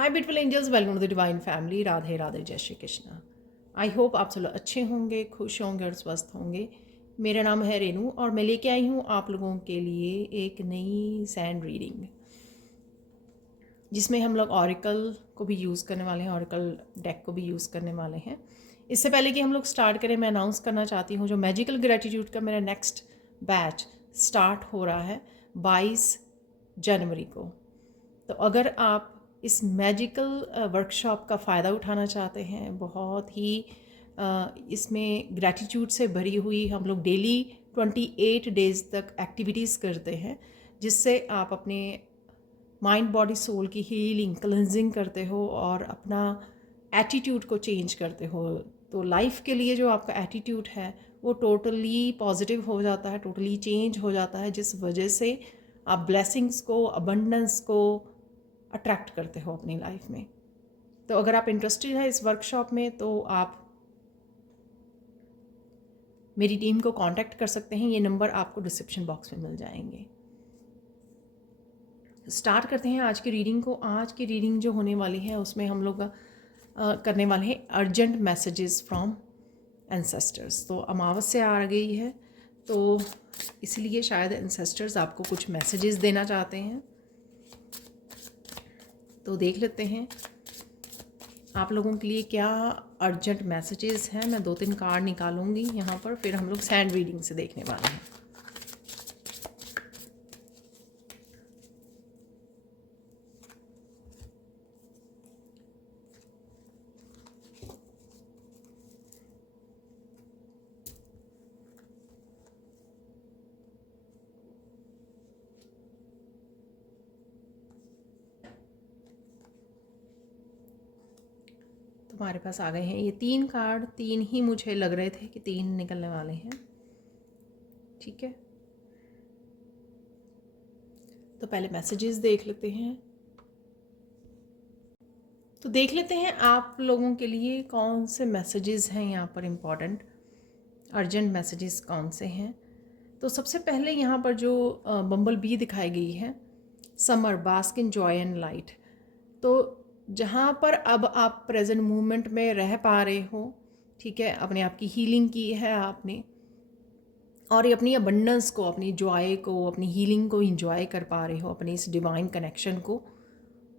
Hi beautiful angels, welcome to the divine family. Radhe Radhe, जय Shri Krishna. I hope आप सब लोग अच्छे होंगे, खुश होंगे और स्वस्थ होंगे। मेरा नाम है रेनू और मैं लेके आई हूँ आप लोगों के लिए एक नई सैंड रीडिंग, जिसमें हम लोग ऑरिकल को भी यूज़ करने वाले हैं, ऑरिकल डेक को भी यूज़ करने वाले हैं। इससे पहले कि हम लोग स्टार्ट करें, मैं अनाउंस करना चाहती हूँ जो मैजिकल ग्रेटिट्यूड का मेरा नेक्स्ट बैच स्टार्ट हो रहा है 22 जनवरी को। तो अगर आप इस मैजिकल वर्कशॉप का फ़ायदा उठाना चाहते हैं, बहुत ही इसमें ग्रैटिट्यूड से भरी हुई हम लोग डेली 28 डेज़ तक एक्टिविटीज़ करते हैं, जिससे आप अपने माइंड बॉडी सोल की हीलिंग क्लेंजिंग करते हो और अपना एटीट्यूड को चेंज करते हो। तो लाइफ के लिए जो आपका एटीट्यूड है वो टोटली पॉजिटिव हो जाता है, टोटली चेंज हो जाता है, जिस वजह से आप ब्लेसिंग्स को, अबंडेंस को अट्रैक्ट करते हो अपनी लाइफ में। तो अगर आप इंटरेस्टेड है इस वर्कशॉप में तो आप मेरी टीम को कांटेक्ट कर सकते हैं। ये नंबर आपको डिस्क्रिप्शन बॉक्स में मिल जाएंगे। स्टार्ट करते हैं आज की रीडिंग को। आज की रीडिंग जो होने वाली है उसमें हम लोग करने वाले हैं अर्जेंट मैसेजेस फ्रॉम एंसेस्टर्स। तो अमावस्या आ गई है, तो इसलिए शायद एंसेस्टर्स आपको कुछ मैसेजेस देना चाहते हैं। तो देख लेते हैं आप लोगों के लिए क्या अर्जेंट मैसेजेस हैं। मैं 2-3 कार्ड निकालूंगी यहाँ पर, फिर हम लोग सैंड रीडिंग से देखने वाले हैं। हमारे पास आ गए हैं ये 3 कार्ड। 3 ही मुझे लग रहे थे कि 3 निकलने वाले हैं। ठीक है, तो पहले मैसेजेस देख लेते हैं। तो देख लेते हैं आप लोगों के लिए कौन से मैसेजेस हैं यहाँ पर इम्पॉर्टेंट, अर्जेंट मैसेजेस कौन से हैं। तो सबसे पहले यहाँ पर जो बम्बल बी दिखाई गई है, summer bask in joy and light. तो जहाँ पर अब आप प्रेजेंट मोमेंट में रह पा रहे हो, ठीक है, अपने आप की हीलिंग की है आपने, और ये अपनी अबंडेंस को, अपनी जॉय को, अपनी हीलिंग को इंजॉय कर पा रहे हो, अपनी इस डिवाइन कनेक्शन को।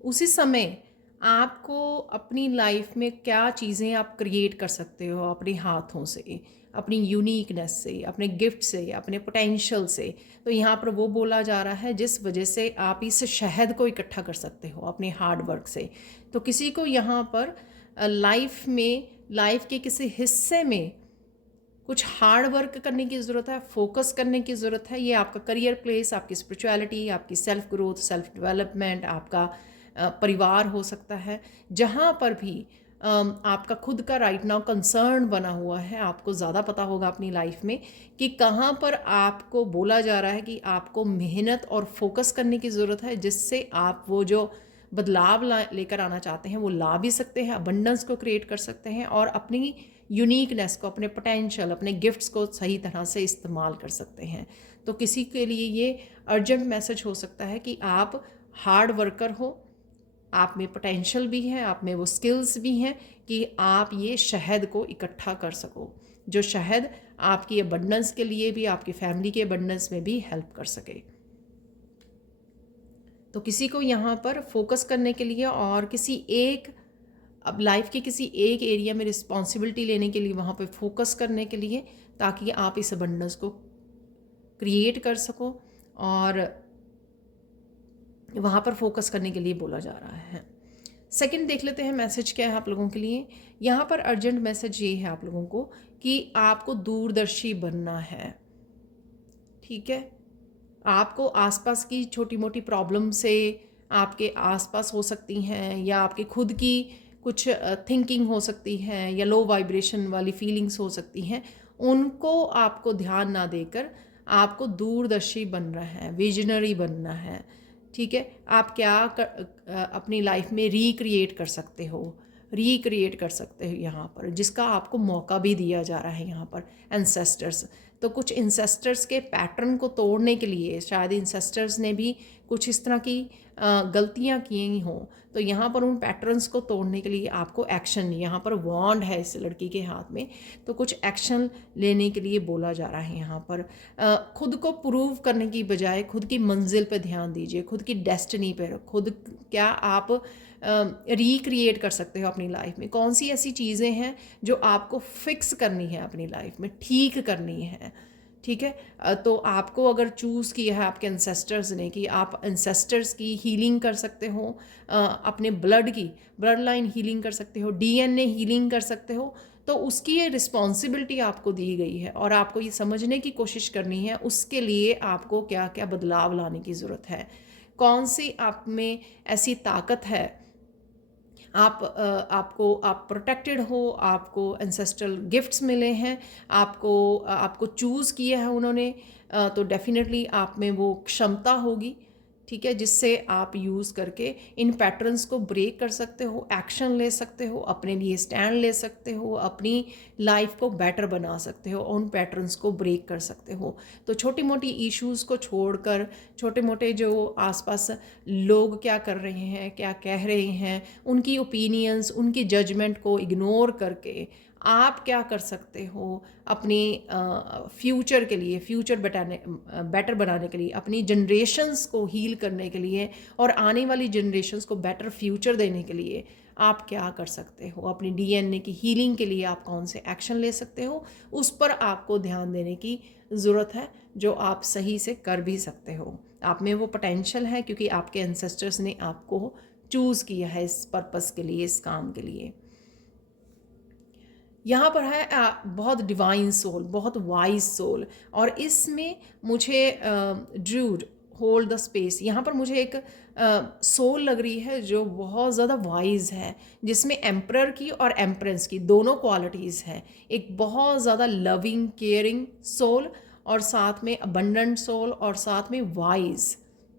उसी समय आपको अपनी लाइफ में क्या चीज़ें आप क्रिएट कर सकते हो अपने हाथों से, अपनी यूनिकनेस से, अपने गिफ्ट से, अपने पोटेंशियल से। तो यहाँ पर वो बोला जा रहा है जिस वजह से आप इस शहद को इकट्ठा कर सकते हो अपने हार्ड वर्क से। तो किसी को यहाँ पर लाइफ में, लाइफ के किसी हिस्से में कुछ हार्ड वर्क करने की ज़रूरत है, फोकस करने की ज़रूरत है। ये आपका करियर प्लेस, आपकी स्पिरिचुअलिटी, आपकी सेल्फ ग्रोथ, सेल्फ डेवलपमेंट, आपका परिवार हो सकता है। जहाँ पर भी आपका खुद का राइट नाउ कंसर्न बना हुआ है, आपको ज़्यादा पता होगा अपनी लाइफ में कि कहाँ पर आपको बोला जा रहा है कि आपको मेहनत और फोकस करने की ज़रूरत है, जिससे आप वो जो बदलाव लेकर आना चाहते हैं वो ला भी सकते हैं, अबंडेंस को क्रिएट कर सकते हैं और अपनी यूनिकनेस को, अपने पोटेंशियल, अपने गिफ्ट्स को सही तरह से इस्तेमाल कर सकते हैं। तो किसी के लिए ये अर्जेंट मैसेज हो सकता है कि आप हार्ड वर्कर हो, आप में पोटेंशियल भी है, आप में वो स्किल्स भी हैं कि आप ये शहद को इकट्ठा कर सको, जो शहद आपकी अबंडेंस के लिए भी, आपकी फैमिली के अबंडेंस में भी हेल्प कर सके। तो किसी को यहाँ पर फोकस करने के लिए और किसी एक, अब लाइफ के किसी एक एरिया में रिस्पॉन्सिबिलिटी लेने के लिए, वहाँ पे फोकस करने के लिए, ताकि आप इस अबंडेंस को क्रिएट कर सको, और वहाँ पर फोकस करने के लिए बोला जा रहा है। सेकंड देख लेते हैं मैसेज क्या है आप लोगों के लिए। यहाँ पर अर्जेंट मैसेज ये है आप लोगों को कि आपको दूरदर्शी बनना है। ठीक है, आपको आसपास की छोटी मोटी प्रॉब्लम से, आपके आसपास हो सकती हैं, या आपके खुद की कुछ थिंकिंग हो सकती है, या लो वाइब्रेशन वाली फीलिंग्स हो सकती हैं, उनको आपको ध्यान ना देकर आपको दूरदर्शी बनना है, विजनरी बनना है। ठीक है, आप क्या अपनी लाइफ में रिक्रिएट कर सकते हो, रिक्रिएट कर सकते हो यहाँ पर, जिसका आपको मौका भी दिया जा रहा है यहाँ पर एंसेस्टर्स। तो कुछ इंसेस्टर्स के पैटर्न को तोड़ने के लिए शायद इंसेस्टर्स ने भी कुछ इस तरह की गलतियाँ की हों, तो यहाँ पर उन पैटर्न्स को तोड़ने के लिए आपको एक्शन, यहाँ पर वॉन्ड है इस लड़की के हाथ में, तो कुछ एक्शन लेने के लिए बोला जा रहा है यहाँ पर। खुद को प्रूव करने की बजाय खुद की मंजिल पे ध्यान दीजिए, खुद की डेस्टिनी पे, खुद क्या आप रिक्रिएट कर सकते हो अपनी लाइफ में, कौन सी ऐसी चीज़ें हैं जो आपको फिक्स करनी है अपनी लाइफ में, ठीक करनी है। ठीक है, तो आपको अगर चूज़ किया है आपके एंसेस्टर्स ने कि आप एंसेस्टर्स की हीलिंग कर सकते हो, अपने ब्लड लाइन हीलिंग कर सकते हो, डीएनए हीलिंग कर सकते हो, तो उसकी ये रिस्पॉन्सिबिलिटी आपको दी गई है और आपको ये समझने की कोशिश करनी है उसके लिए आपको क्या क्या बदलाव लाने की ज़रूरत है, कौन सी आप में ऐसी ताकत है, आप प्रोटेक्टेड हो, आपको एंसेस्ट्रल गिफ्ट्स मिले हैं, आपको चूज़ किया है उन्होंने, तो डेफिनेटली आप में वो क्षमता होगी, ठीक है, जिससे आप यूज़ करके इन पैटर्न्स को ब्रेक कर सकते हो, एक्शन ले सकते हो, अपने लिए स्टैंड ले सकते हो, अपनी लाइफ को बेटर बना सकते हो, उन पैटर्न्स को ब्रेक कर सकते हो। तो छोटी मोटी इश्यूज़ को छोड़कर, छोटे मोटे जो आसपास लोग क्या कर रहे हैं, क्या कह रहे हैं, उनकी ओपिनियंस, उनकी जजमेंट को इग्नोर करके आप क्या कर सकते हो अपनी फ्यूचर के लिए, फ्यूचर बेटर बनाने के लिए, अपनी जनरेशन्स को हील करने के लिए और आने वाली जनरेशन्स को बेटर फ्यूचर देने के लिए आप क्या कर सकते हो, अपनी डीएनए की हीलिंग के लिए आप कौन से एक्शन ले सकते हो, उस पर आपको ध्यान देने की ज़रूरत है, जो आप सही से कर भी सकते हो। आप में वो पोटेंशियल है क्योंकि आपके एंसेस्टर्स ने आपको चूज़ किया है इस पर्पस के लिए, इस काम के लिए। यहाँ पर है बहुत डिवाइन सोल, बहुत वाइज सोल, और इसमें मुझे ड्रूड होल्ड द स्पेस, यहाँ पर मुझे एक सोल लग रही है जो बहुत ज़्यादा वाइज है, जिसमें एम्परर की और एम्परेंस की दोनों क्वालिटीज़ हैं। एक बहुत ज़्यादा लविंग केयरिंग सोल और साथ में अबंडेंट सोल और साथ में वाइज।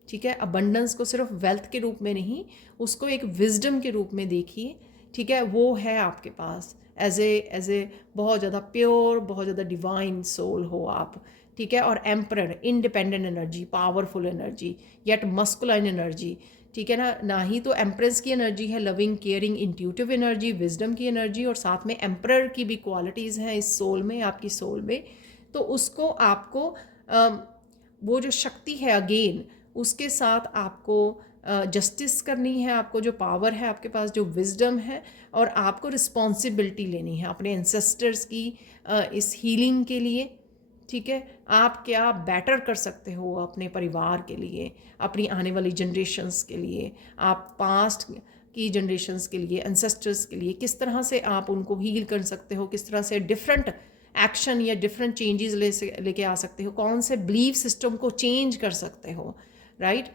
ठीक है, अबंडेंस को सिर्फ वेल्थ के रूप में नहीं, उसको एक विजडम के रूप में देखिए। ठीक है, वो है आपके पास एज ए बहुत ज़्यादा प्योर, बहुत ज़्यादा डिवाइन सोल हो आप। ठीक है, और emperor independent energy, powerful energy, yet masculine energy. ठीक है ना, ना ही तो एम्प्रेस की एनर्जी है loving caring intuitive energy, wisdom की एनर्जी, और साथ में एम्परर की भी क्वालिटीज़ हैं इस सोल में, आपकी सोल में। तो उसको आपको वो जो शक्ति है अगेन, उसके साथ आपको जस्टिस करनी है, आपको जो पावर है आपके पास, जो विजडम है, और आपको रिस्पॉन्सिबिलिटी लेनी है अपने एंसेस्टर्स की इस हीलिंग के लिए। ठीक है, आप क्या बेटर कर सकते हो अपने परिवार के लिए, अपनी आने वाली जनरेशन्स के लिए, आप पास्ट की जनरेशन्स के लिए, एंसेस्टर्स के लिए किस तरह से आप उनको हील कर सकते हो, किस तरह से डिफरेंट एक्शन या डिफरेंट चेंजेस लेके आ सकते हो, कौन से बिलीफ सिस्टम को चेंज कर सकते हो। राइट,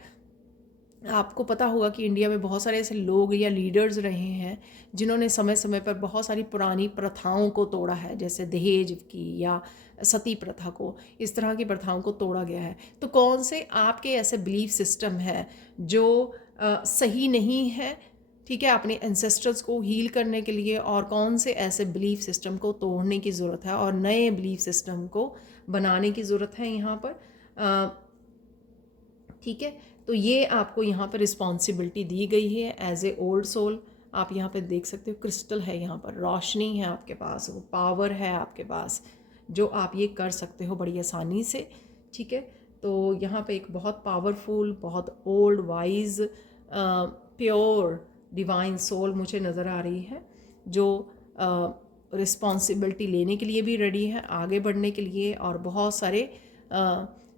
आपको पता होगा कि इंडिया में बहुत सारे ऐसे लोग या लीडर्स रहे हैं जिन्होंने समय समय पर बहुत सारी पुरानी प्रथाओं को तोड़ा है, जैसे दहेज की या सती प्रथा को, इस तरह की प्रथाओं को तोड़ा गया है। तो कौन से आपके ऐसे बिलीफ सिस्टम है जो सही नहीं है, ठीक है, अपने एंसेस्टर्स को हील करने के लिए, और कौन से ऐसे बिलीफ सिस्टम को तोड़ने की ज़रूरत है और नए बिलीफ सिस्टम को बनाने की ज़रूरत है यहाँ पर। ठीक है, तो ये आपको यहाँ पर रिस्पॉन्सिबिलिटी दी गई है एज ए ओल्ड सोल। आप यहाँ पे देख सकते हो क्रिस्टल है, यहाँ पर रोशनी है आपके पास, वो पावर है आपके पास जो आप ये कर सकते हो बड़ी आसानी से। ठीक है, तो यहाँ पे एक बहुत पावरफुल, बहुत old wise pure divine soul मुझे नज़र आ रही है, जो रिस्पॉन्सिबिलिटी लेने के लिए भी रेडी है, आगे बढ़ने के लिए, और बहुत सारे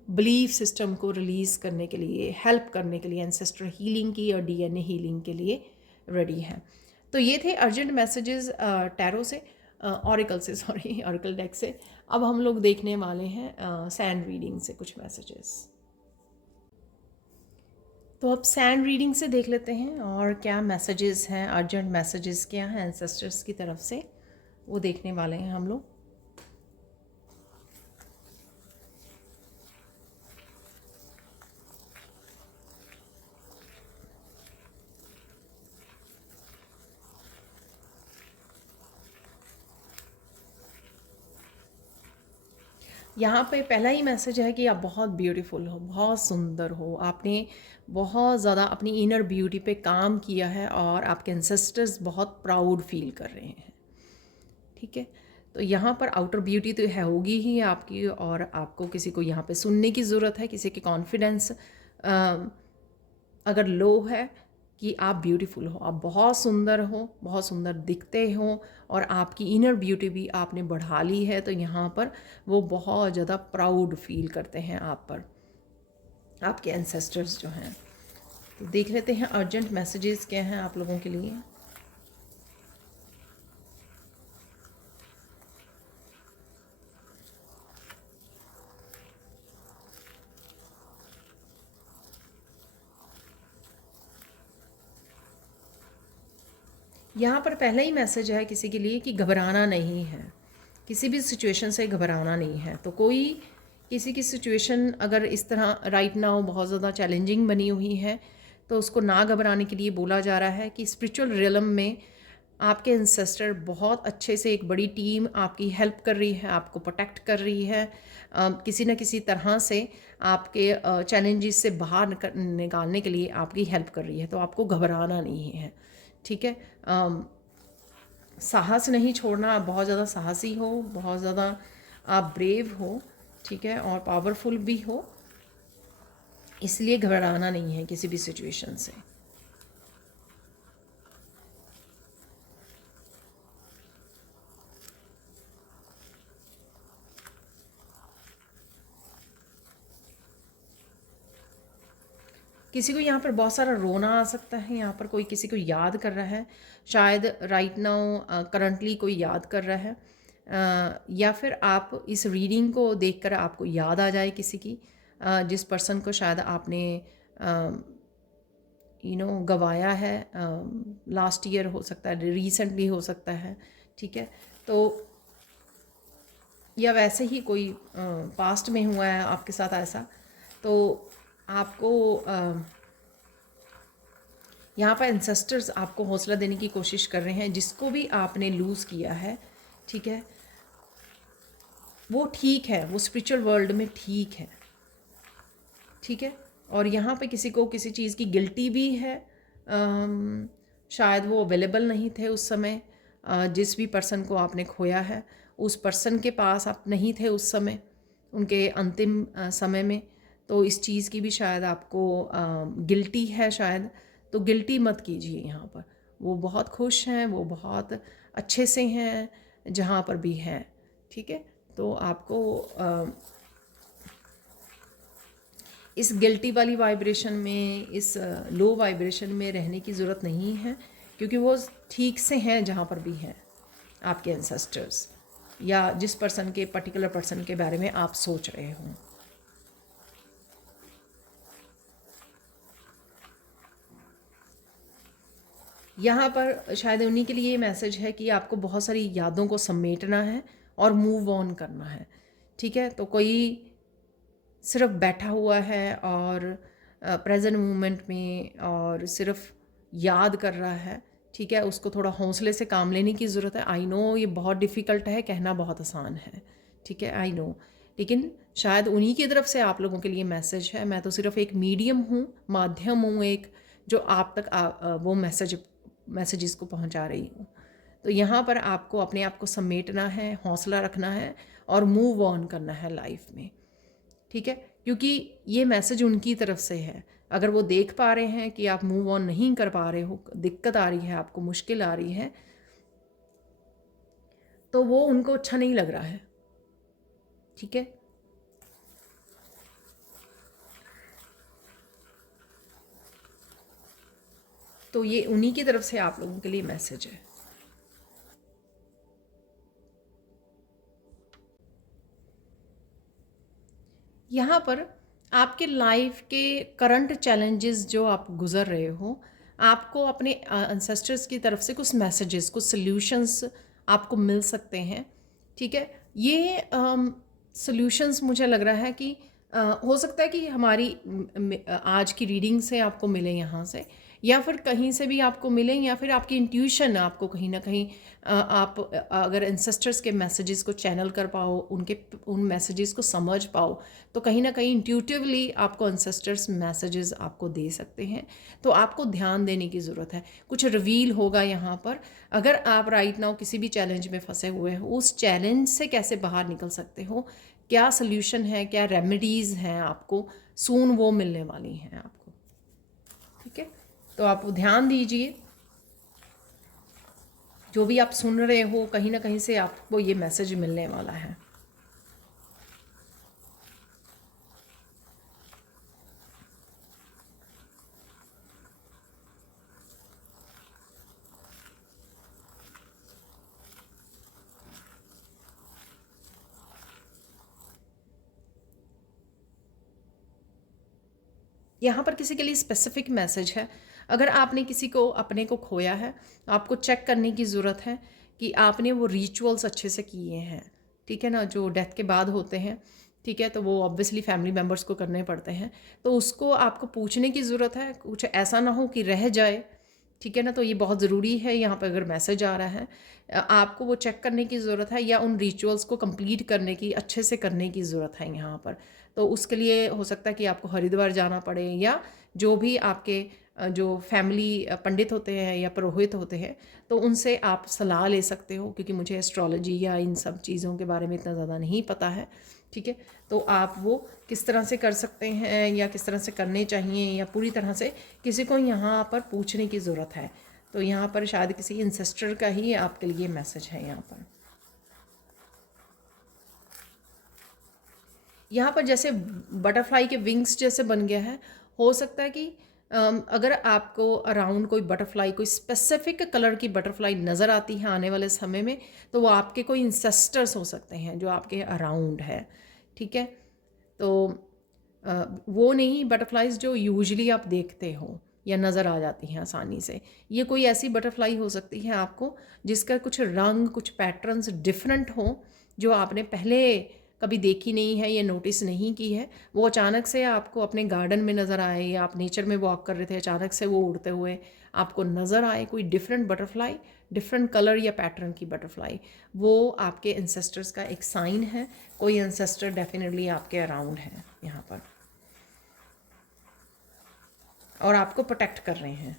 बिलीफ सिस्टम को रिलीज़ करने के लिए, हेल्प करने के लिए, एंसेस्टर हीलिंग की और डीएनए हीलिंग के लिए रेडी है। तो ये थे अर्जेंट मैसेजेस टैरो से, ऑरिकल से, सॉरी, ऑरिकल डेक से। अब हम लोग देखने वाले हैं सैंड रीडिंग से कुछ मैसेजेस। तो अब सैंड रीडिंग से देख लेते हैं और क्या मैसेजेस हैं, अर्जेंट मैसेजेस क्या हैं एंसेस्टर्स की तरफ से, वो देखने वाले हैं हम लोग। यहाँ पे पहला ही मैसेज है कि आप बहुत ब्यूटीफुल हो, बहुत सुंदर हो, आपने बहुत ज़्यादा अपनी इनर ब्यूटी पे काम किया है और आपके एंसेस्टर्स बहुत प्राउड फील कर रहे हैं। ठीक है, तो यहाँ पर आउटर ब्यूटी तो है होगी ही आपकी, और आपको किसी को यहाँ पे सुनने की ज़रूरत है, किसी के कॉन्फिडेंस अगर लो है कि आप ब्यूटीफुल हो, आप बहुत सुंदर हो, बहुत सुंदर दिखते हो, और आपकी इनर ब्यूटी भी आपने बढ़ा ली है, तो यहाँ पर वो बहुत ज़्यादा प्राउड फील करते हैं आप पर, आपके एंसेस्टर्स जो हैं। तो देख लेते हैं अर्जेंट मैसेजेस क्या हैं आप लोगों के लिए। यहाँ पर पहला ही मैसेज है किसी के लिए कि घबराना नहीं है, किसी भी सिचुएशन से घबराना नहीं है। तो कोई किसी की सिचुएशन अगर इस तरह राइट नाउ बहुत ज़्यादा चैलेंजिंग बनी हुई है, तो उसको ना घबराने के लिए बोला जा रहा है कि स्पिरिचुअल रियलम में आपके इंसेस्टर बहुत अच्छे से, एक बड़ी टीम आपकी हेल्प कर रही है, आपको प्रोटेक्ट कर रही है, किसी न किसी तरह से आपके चैलेंजेस से बाहर निकालने के लिए आपकी हेल्प कर रही है। तो आपको घबराना नहीं है, ठीक है। साहस नहीं छोड़ना, आप बहुत ज़्यादा साहसी हो, बहुत ज़्यादा आप ब्रेव हो, ठीक है, और पावरफुल भी हो, इसलिए घबराना नहीं है किसी भी सिचुएशन से। किसी को यहाँ पर बहुत सारा रोना आ सकता है, यहाँ पर कोई किसी को याद कर रहा है, शायद राइट नाउ करंटली कोई याद कर रहा है, या फिर आप इस रीडिंग को देखकर आपको याद आ जाए किसी की, जिस पर्सन को शायद आपने गवाया है, लास्ट ईयर हो सकता है, रिसेंटली हो सकता है, ठीक है। तो या वैसे ही कोई पास्ट में हुआ है आपके साथ ऐसा, तो आपको यहाँ पर एंसेस्टर्स आपको हौसला देने की कोशिश कर रहे हैं, जिसको भी आपने लूज़ किया है, ठीक है, वो ठीक है, वो स्पिरिचुअल वर्ल्ड में ठीक है, ठीक है। और यहाँ पे किसी को किसी चीज़ की गिल्टी भी है, शायद वो अवेलेबल नहीं थे उस समय, जिस भी पर्सन को आपने खोया है उस पर्सन के पास आप नहीं थे उस समय, उनके अंतिम समय में। तो इस चीज़ की भी शायद आपको गिल्टी है शायद, तो गिल्टी मत कीजिए यहाँ पर। वो बहुत खुश हैं, वो बहुत अच्छे से हैं जहाँ पर भी हैं, ठीक है। तो आपको इस गिल्टी वाली वाइब्रेशन में, इस लो वाइब्रेशन में रहने की ज़रूरत नहीं है, क्योंकि वो ठीक से हैं जहाँ पर भी हैं आपके एंसेस्टर्स, या जिस पर्सन के, पर्टिकुलर पर्सन के बारे में आप सोच रहे हो। यहाँ पर शायद उन्हीं के लिए ये मैसेज है कि आपको बहुत सारी यादों को समेटना है और मूव ऑन करना है, ठीक है। तो कोई सिर्फ बैठा हुआ है और प्रेजेंट मोमेंट में और सिर्फ याद कर रहा है, ठीक है, उसको थोड़ा हौसले से काम लेने की ज़रूरत है। आई नो ये बहुत डिफ़िकल्ट है, कहना बहुत आसान है, ठीक है, आई नो, लेकिन शायद उन्हीं की तरफ से आप लोगों के लिए मैसेज है। मैं तो सिर्फ एक मीडियम हूँ, माध्यम हूँ एक, जो आप तक वो मैसेजेस को पहुँचा रही हूँ। तो यहाँ पर आपको अपने आप को समेटना है, हौसला रखना है और मूव ऑन करना है लाइफ में, ठीक है, क्योंकि ये मैसेज उनकी तरफ से है। अगर वो देख पा रहे हैं कि आप मूव ऑन नहीं कर पा रहे हो, दिक्कत आ रही है, आपको मुश्किल आ रही है, तो वो उनको अच्छा नहीं लग रहा है, ठीक है। तो ये उन्हीं की तरफ से आप लोगों के लिए मैसेज है। यहाँ पर आपके लाइफ के करंट चैलेंजेस जो आप गुज़र रहे हो, आपको अपने एंसेस्टर्स की तरफ से कुछ मैसेजेस, कुछ सल्यूशंस आपको मिल सकते हैं, ठीक है। ये सल्यूशंस मुझे लग रहा है कि हो सकता है कि हमारी आज की रीडिंग से आपको मिले यहाँ से, या फिर कहीं से भी आपको मिले, या फिर आपकी इंट्यूशन आपको कहीं ना कहीं आप अगर एंसेस्टर्स के मैसेजेस को चैनल कर पाओ, उन मैसेजेस को समझ पाओ, तो कहीं ना कहीं इंट्यूटिवली आपको एंसेस्टर्स मैसेजेस आपको दे सकते हैं। तो आपको ध्यान देने की ज़रूरत है, कुछ रिवील होगा यहाँ पर। अगर आप राइट नाउ किसी भी चैलेंज में फंसे हुए हो, उस चैलेंज से कैसे बाहर निकल सकते हो, क्या सोल्यूशन है, क्या रेमेडीज़ हैं, आपको सून वो मिलने वाली हैं आपको। ठीक है, तो आप ध्यान दीजिए, जो भी आप सुन रहे हो कहीं ना कहीं से आपको ये मैसेज मिलने वाला है। यहाँ पर किसी के लिए स्पेसिफिक मैसेज है। अगर आपने किसी को अपने को खोया है, आपको चेक करने की ज़रूरत है कि आपने वो रिचुअल्स अच्छे से किए हैं। ठीक है ना, जो डेथ के बाद होते हैं, ठीक है, तो वो ऑब्वियसली फैमिली मेम्बर्स को करने पड़ते हैं। तो उसको आपको पूछने की ज़रूरत है, कुछ ऐसा ना हो कि रह जाए। ठीक है ना, तो ये बहुत ज़रूरी है। यहाँ पर अगर मैसेज आ रहा है, आपको वो चेक करने की ज़रूरत है, या उन रिचुअल्स को कंप्लीट करने की, अच्छे से करने की ज़रूरत है यहाँ पर। तो उसके लिए हो सकता है कि आपको हरिद्वार जाना पड़े, या जो भी आपके जो फैमिली पंडित होते हैं या पुरोहित होते हैं, तो उनसे आप सलाह ले सकते हो, क्योंकि मुझे एस्ट्रोलॉजी या इन सब चीज़ों के बारे में इतना ज़्यादा नहीं पता है। ठीक है, तो आप वो किस तरह से कर सकते हैं, या किस तरह से करने चाहिए, या पूरी तरह से किसी को यहाँ पर पूछने की ज़रूरत है। तो यहाँ पर शायद किसी इंसेस्टर का ही आपके लिए मैसेज है। यहाँ पर जैसे बटरफ्लाई के विंग्स जैसे बन गया है, हो सकता है कि अगर आपको अराउंड कोई बटरफ्लाई, कोई स्पेसिफिक कलर की बटरफ्लाई नज़र आती है आने वाले समय में, तो वो आपके कोई इंसेस्टर्स हो सकते हैं जो आपके अराउंड है। ठीक है, तो वो नहीं बटरफ्लाइज जो यूजुअली आप देखते हो या नज़र आ जाती हैं आसानी से। ये कोई ऐसी बटरफ्लाई हो सकती है आपको जिसका कुछ रंग, कुछ पैटर्न्स डिफरेंट हो, जो आपने पहले कभी देखी नहीं है या नोटिस नहीं की है। वो अचानक से आपको अपने गार्डन में नज़र आए, या आप नेचर में वॉक कर रहे थे, अचानक से वो उड़ते हुए आपको नज़र आए, कोई डिफरेंट बटरफ्लाई, डिफरेंट कलर या पैटर्न की बटरफ्लाई, वो आपके एंसेस्टर्स का एक साइन है। कोई एंसेस्टर डेफिनेटली आपके अराउंड है यहाँ पर, और आपको प्रोटेक्ट कर रहे हैं।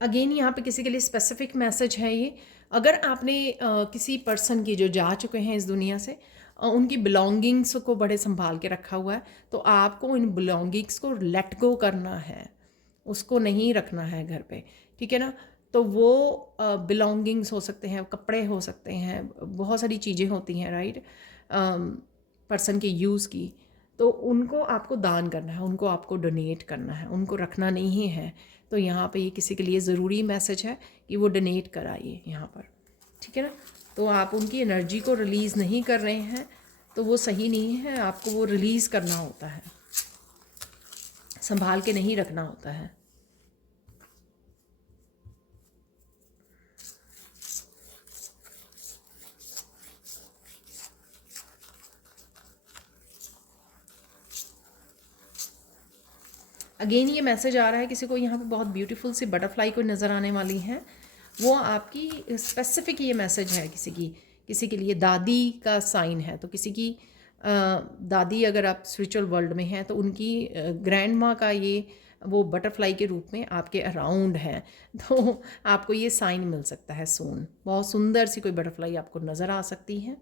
अगेन यहाँ पे किसी के लिए स्पेसिफिक मैसेज है ये। अगर आपने किसी पर्सन की जो जा चुके हैं इस दुनिया से, उनकी बिलोंगिंग्स को बड़े संभाल के रखा हुआ है, तो आपको इन बिलोंगिंग्स को लेट गो करना है, उसको नहीं रखना है घर पे। ठीक है ना, तो वो बिलोंगिंग्स हो सकते हैं, कपड़े हो सकते हैं, बहुत सारी चीज़ें होती हैं, राइट, पर्सन के यूज़ की। तो उनको आपको दान करना है, उनको आपको डोनेट करना है, उनको रखना नहीं है। तो यहाँ पे ये किसी के लिए ज़रूरी मैसेज है कि वो डोनेट कराइए यहाँ पर। ठीक है ना, तो आप उनकी एनर्जी को रिलीज़ नहीं कर रहे हैं, तो वो सही नहीं है। आपको वो रिलीज़ करना होता है, संभाल के नहीं रखना होता है। अगेन ये मैसेज आ रहा है, किसी को यहाँ पे बहुत ब्यूटीफुल सी बटरफ्लाई को नज़र आने वाली है। वो आपकी स्पेसिफिक ये मैसेज है, किसी के लिए दादी का साइन है। तो किसी की दादी अगर आप स्पिरिचुअल वर्ल्ड में हैं, तो उनकी ग्रैंड माँ का ये वो बटरफ्लाई के रूप में आपके अराउंड है। तो आपको ये साइन मिल सकता है सून। बहुत सुंदर सी कोई बटरफ्लाई आपको नज़र आ सकती है।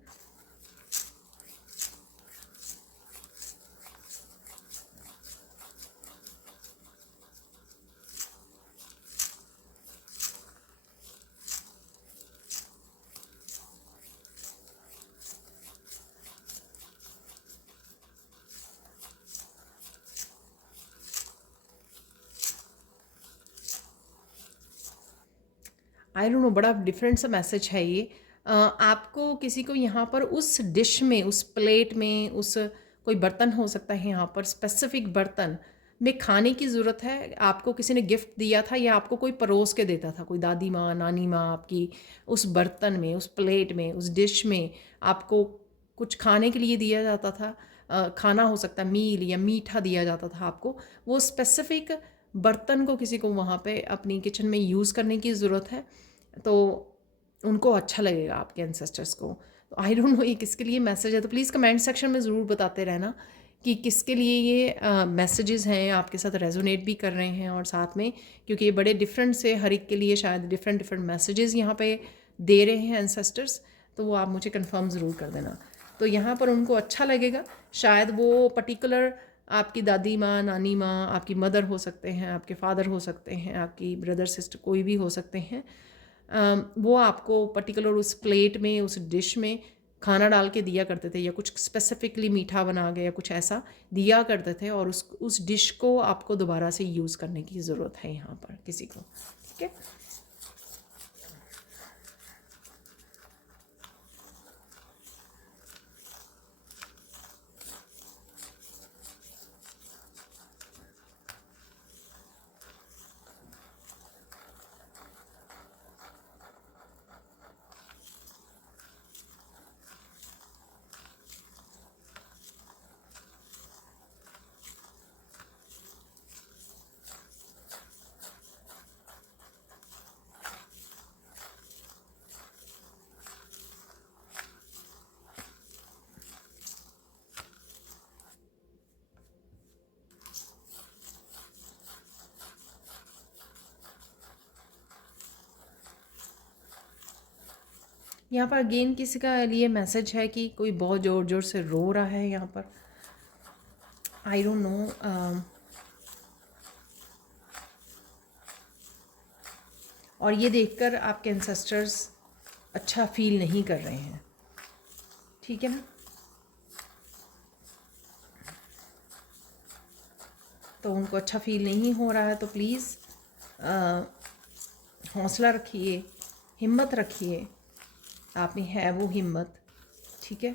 आई डोंट नो, बड़ा डिफरेंट सा मैसेज है ये। आपको किसी को यहाँ पर उस डिश में, उस प्लेट में, उस कोई बर्तन हो सकता है यहाँ पर, स्पेसिफिक बर्तन में खाने की ज़रूरत है, आपको किसी ने गिफ्ट दिया था या आपको कोई परोस के देता था, कोई दादी माँ, नानी माँ आपकी, उस बर्तन में, उस प्लेट में, उस डिश में आपको कुछ खाने के लिए दिया जाता था। खाना हो सकता है, मील या मीठा दिया जाता था आपको। वो स्पेसिफ़िक बर्तन को किसी को वहाँ पे अपनी किचन में यूज़ करने की ज़रूरत है, तो उनको अच्छा लगेगा आपके एंसेस्टर्स को। तो आई डोंट नो ये किसके लिए मैसेज है, तो प्लीज़ कमेंट सेक्शन में ज़रूर बताते रहना कि किसके लिए ये मैसेजेस हैं, आपके साथ रेजोनेट भी कर रहे हैं, और साथ में क्योंकि ये बड़े डिफरेंट से हर एक के लिए शायद डिफरेंट डिफरेंट मैसेजेस यहाँ पे दे रहे हैं एंसेस्टर्स, तो वो आप मुझे कंफर्म ज़रूर कर देना। तो यहाँ पर उनको अच्छा लगेगा, शायद वो पर्टिकुलर आपकी दादी माँ, नानी माँ, आपकी मदर हो सकते हैं, आपके फादर हो सकते हैं, आपकी ब्रदर सिस्टर कोई भी हो सकते हैं, वो आपको पर्टिकुलर उस प्लेट में, उस डिश में खाना डाल के दिया करते थे, या कुछ स्पेसिफिकली मीठा बना के या कुछ ऐसा दिया करते थे, और उस डिश को आपको दोबारा से यूज़ करने की ज़रूरत है यहाँ पर किसी को। ठीक है, यहाँ पर अगेन किसी का लिए मैसेज है कि कोई बहुत ज़ोर ज़ोर से रो रहा है यहाँ पर। आई डोंट नो, और ये देखकर आपके एंसेस्टर्स अच्छा फील नहीं कर रहे हैं। ठीक है ना, तो उनको अच्छा फील नहीं हो रहा है, तो प्लीज़ हौसला रखिए, हिम्मत रखिए, आप में है वो हिम्मत। ठीक है,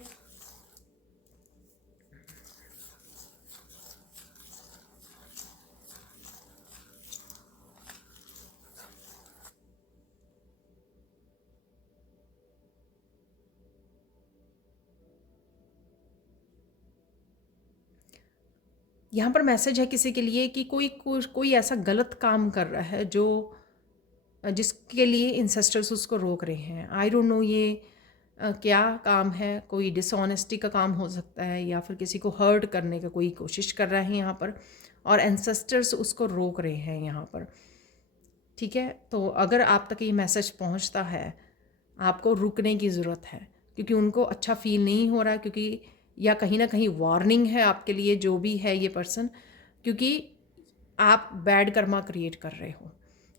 यहाँ पर मैसेज है किसी के लिए कि कोई ऐसा गलत काम कर रहा है जो जिसके लिए इंसेस्टर्स उसको रोक रहे हैं। आई डोंट नो ये क्या काम है, कोई डिसऑनेस्टी का काम हो सकता है, या फिर किसी को हर्ट करने का कोई कोशिश कर रहा है यहाँ पर, और एंसेस्टर्स उसको रोक रहे हैं यहाँ पर। ठीक है, तो अगर आप तक ये मैसेज पहुँचता है, आपको रुकने की ज़रूरत है, क्योंकि उनको अच्छा फील नहीं हो रहा है, क्योंकि या कहीं ना कहीं वार्निंग है आपके लिए जो भी है ये पर्सन, क्योंकि आप बैड कर्मा क्रिएट कर रहे हो।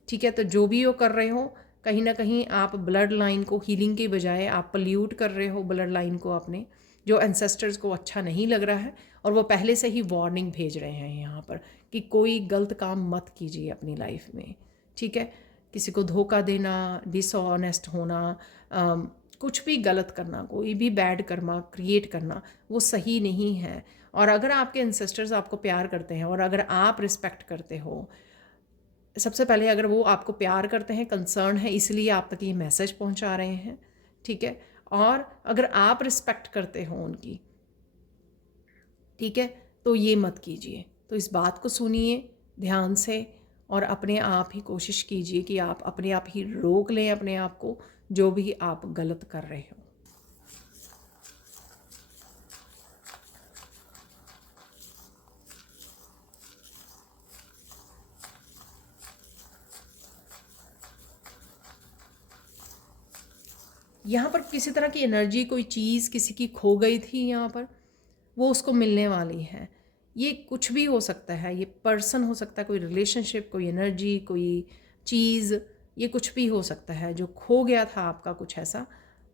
ठीक है, तो जो भी वो कर रहे हो, कहीं ना कहीं आप ब्लड लाइन को हीलिंग के बजाय आप पल्यूट कर रहे हो ब्लड लाइन को अपने, जो एंसेस्टर्स को अच्छा नहीं लग रहा है, और वो पहले से ही वार्निंग भेज रहे हैं यहाँ पर कि कोई गलत काम मत कीजिए अपनी लाइफ में। ठीक है, किसी को धोखा देना, डिसऑनेस्ट होना, कुछ भी गलत करना, कोई भी बैड कर्मा क्रिएट करना, वो सही नहीं है। और अगर आपके एंसेस्टर्स आपको प्यार करते हैं, और अगर आप रिस्पेक्ट करते हो, सबसे पहले अगर वो आपको प्यार करते हैं, कंसर्न है, इसलिए आप तक ये मैसेज पहुंचा रहे हैं। ठीक है, और अगर आप रिस्पेक्ट करते हो उनकी, ठीक है, तो ये मत कीजिए। तो इस बात को सुनिए ध्यान से, और अपने आप ही कोशिश कीजिए कि आप अपने आप ही रोक लें अपने आप को, जो भी आप गलत कर रहे हो। यहाँ पर किसी तरह की एनर्जी, कोई चीज़ किसी की खो गई थी यहाँ पर, वो उसको मिलने वाली है। ये कुछ भी हो सकता है, ये पर्सन हो सकता है, कोई रिलेशनशिप, कोई एनर्जी, कोई चीज़, ये कुछ भी हो सकता है जो खो गया था आपका कुछ ऐसा,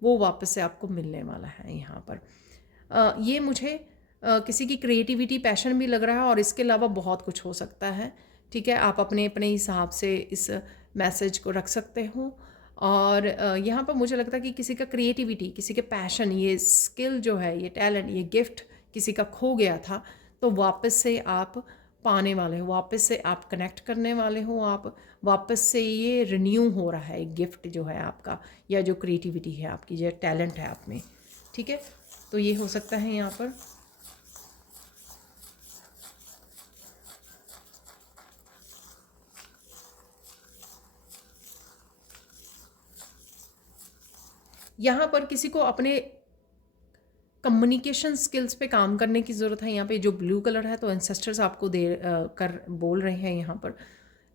वो वापस से आपको मिलने वाला है यहाँ पर। ये मुझे किसी की क्रिएटिविटी, पैशन भी लग रहा है, और इसके अलावा बहुत कुछ हो सकता है। ठीक है, आप अपने अपने हिसाब से इस मैसेज को रख सकते हो। और यहाँ पर मुझे लगता है कि किसी का क्रिएटिविटी, किसी के पैशन, ये स्किल जो है, ये टैलेंट, ये गिफ्ट किसी का खो गया था, तो वापस से आप पाने वाले हो, वापस से आप कनेक्ट करने वाले हो, आप वापस से ये रिन्यू हो रहा है एक गिफ्ट जो है आपका, या जो क्रिएटिविटी है आपकी, जो टैलेंट है आप में, ठीक है। तो ये हो सकता है यहाँ पर। यहाँ पर किसी को अपने कम्युनिकेशन स्किल्स पे काम करने की ज़रूरत है। यहाँ पे जो ब्लू कलर है तो एंसेस्टर्स आपको कर बोल रहे हैं यहाँ पर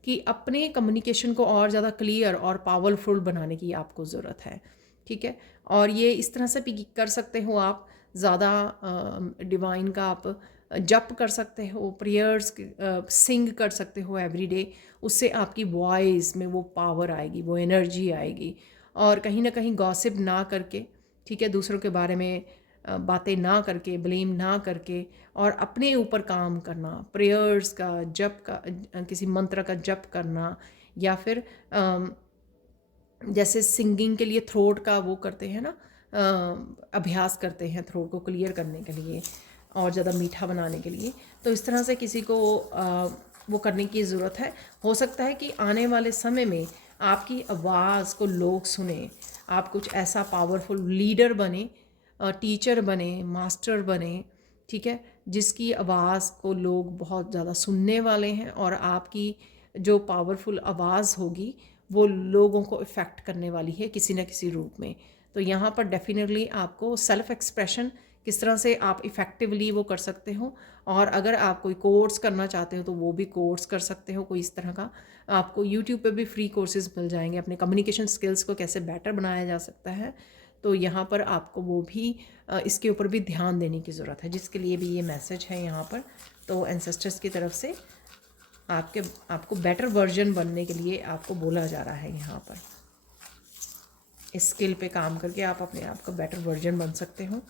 कि अपने कम्युनिकेशन को और ज़्यादा क्लियर और पावरफुल बनाने की आपको ज़रूरत है, ठीक है। और ये इस तरह से भी कर सकते हो आप, ज़्यादा डिवाइन का आप जप कर सकते हो, प्रेयर्स सिंग कर सकते हो एवरी डे। उससे आपकी वॉइस में वो पावर आएगी, वो एनर्जी आएगी। और कहीं ना कहीं गॉसिप ना करके, ठीक है, दूसरों के बारे में बातें ना करके, ब्लेम ना करके, और अपने ऊपर काम करना, प्रेयर्स का जप का, किसी मंत्र का जप करना, या फिर जैसे सिंगिंग के लिए थ्रोट का वो करते हैं ना, अभ्यास करते हैं थ्रोट को क्लियर करने के लिए और ज़्यादा मीठा बनाने के लिए। तो इस तरह से किसी को वो करने की ज़रूरत है। हो सकता है कि आने वाले समय में आपकी आवाज़ को लोग सुने, आप कुछ ऐसा पावरफुल लीडर बने, टीचर बने, मास्टर बने, ठीक है, जिसकी आवाज़ को लोग बहुत ज़्यादा सुनने वाले हैं, और आपकी जो पावरफुल आवाज़ होगी वो लोगों को इफ़ेक्ट करने वाली है किसी न किसी रूप में। तो यहाँ पर डेफिनेटली आपको सेल्फ़ एक्सप्रेशन किस तरह से आप इफ़ेक्टिवली वो कर सकते हो, और अगर आप कोई कोर्स करना चाहते हो तो वो भी कोर्स कर सकते हो कोई इस तरह का। आपको यूट्यूब पे भी फ्री कोर्सेज मिल जाएंगे, अपने कम्युनिकेशन स्किल्स को कैसे बेटर बनाया जा सकता है। तो यहाँ पर आपको वो भी इसके ऊपर भी ध्यान देने की ज़रूरत है, जिसके लिए भी ये मैसेज है यहाँ पर। तो एंसेस्टर्स की तरफ से आपको बेटर वर्जन बनने के लिए आपको बोला जा रहा है यहाँ पर। इस स्किल पे काम करके आप अपने आप का बेटर वर्जन बन सकते हो।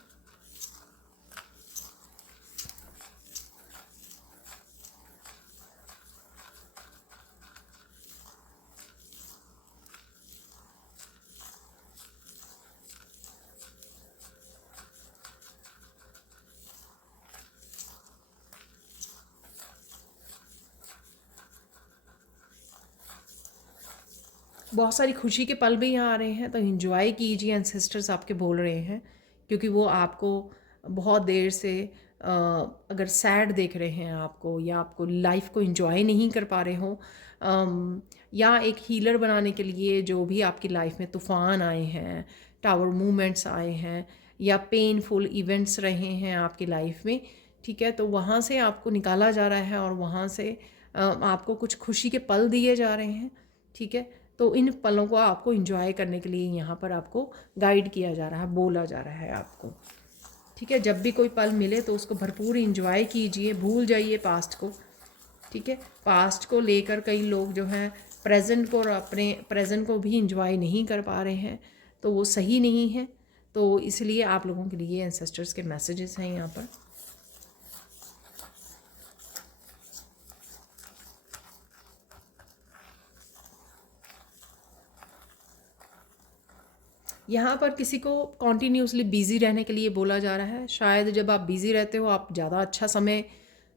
बहुत सारी खुशी के पल भी यहाँ आ रहे हैं, तो इन्जॉय कीजिए, एंसेस्टर्स आपके बोल रहे हैं, क्योंकि वो आपको बहुत देर से अगर सैड देख रहे हैं आपको, या आपको लाइफ को इन्जॉय नहीं कर पा रहे हो, या एक हीलर बनाने के लिए जो भी आपकी लाइफ में तूफ़ान आए हैं, टावर मूवमेंट्स आए हैं, या पेनफुल इवेंट्स रहे हैं आपकी लाइफ में, ठीक है, तो वहाँ से आपको निकाला जा रहा है, और वहाँ से आपको कुछ खुशी के पल दिए जा रहे हैं, ठीक है। तो इन पलों को आपको एंजॉय करने के लिए यहाँ पर आपको गाइड किया जा रहा है, बोला जा रहा है आपको, ठीक है। जब भी कोई पल मिले तो उसको भरपूर एंजॉय कीजिए, भूल जाइए पास्ट को, ठीक है। पास्ट को लेकर कई लोग जो हैं प्रेजेंट को और अपने प्रेजेंट को भी एंजॉय नहीं कर पा रहे हैं, तो वो सही नहीं है। तो इसलिए आप लोगों के लिए एंसेस्टर्स के मैसेजेस हैं यहाँ पर। यहाँ पर किसी को कॉन्टीन्यूसली बिज़ी रहने के लिए बोला जा रहा है। शायद जब आप बिज़ी रहते हो आप ज़्यादा अच्छा समय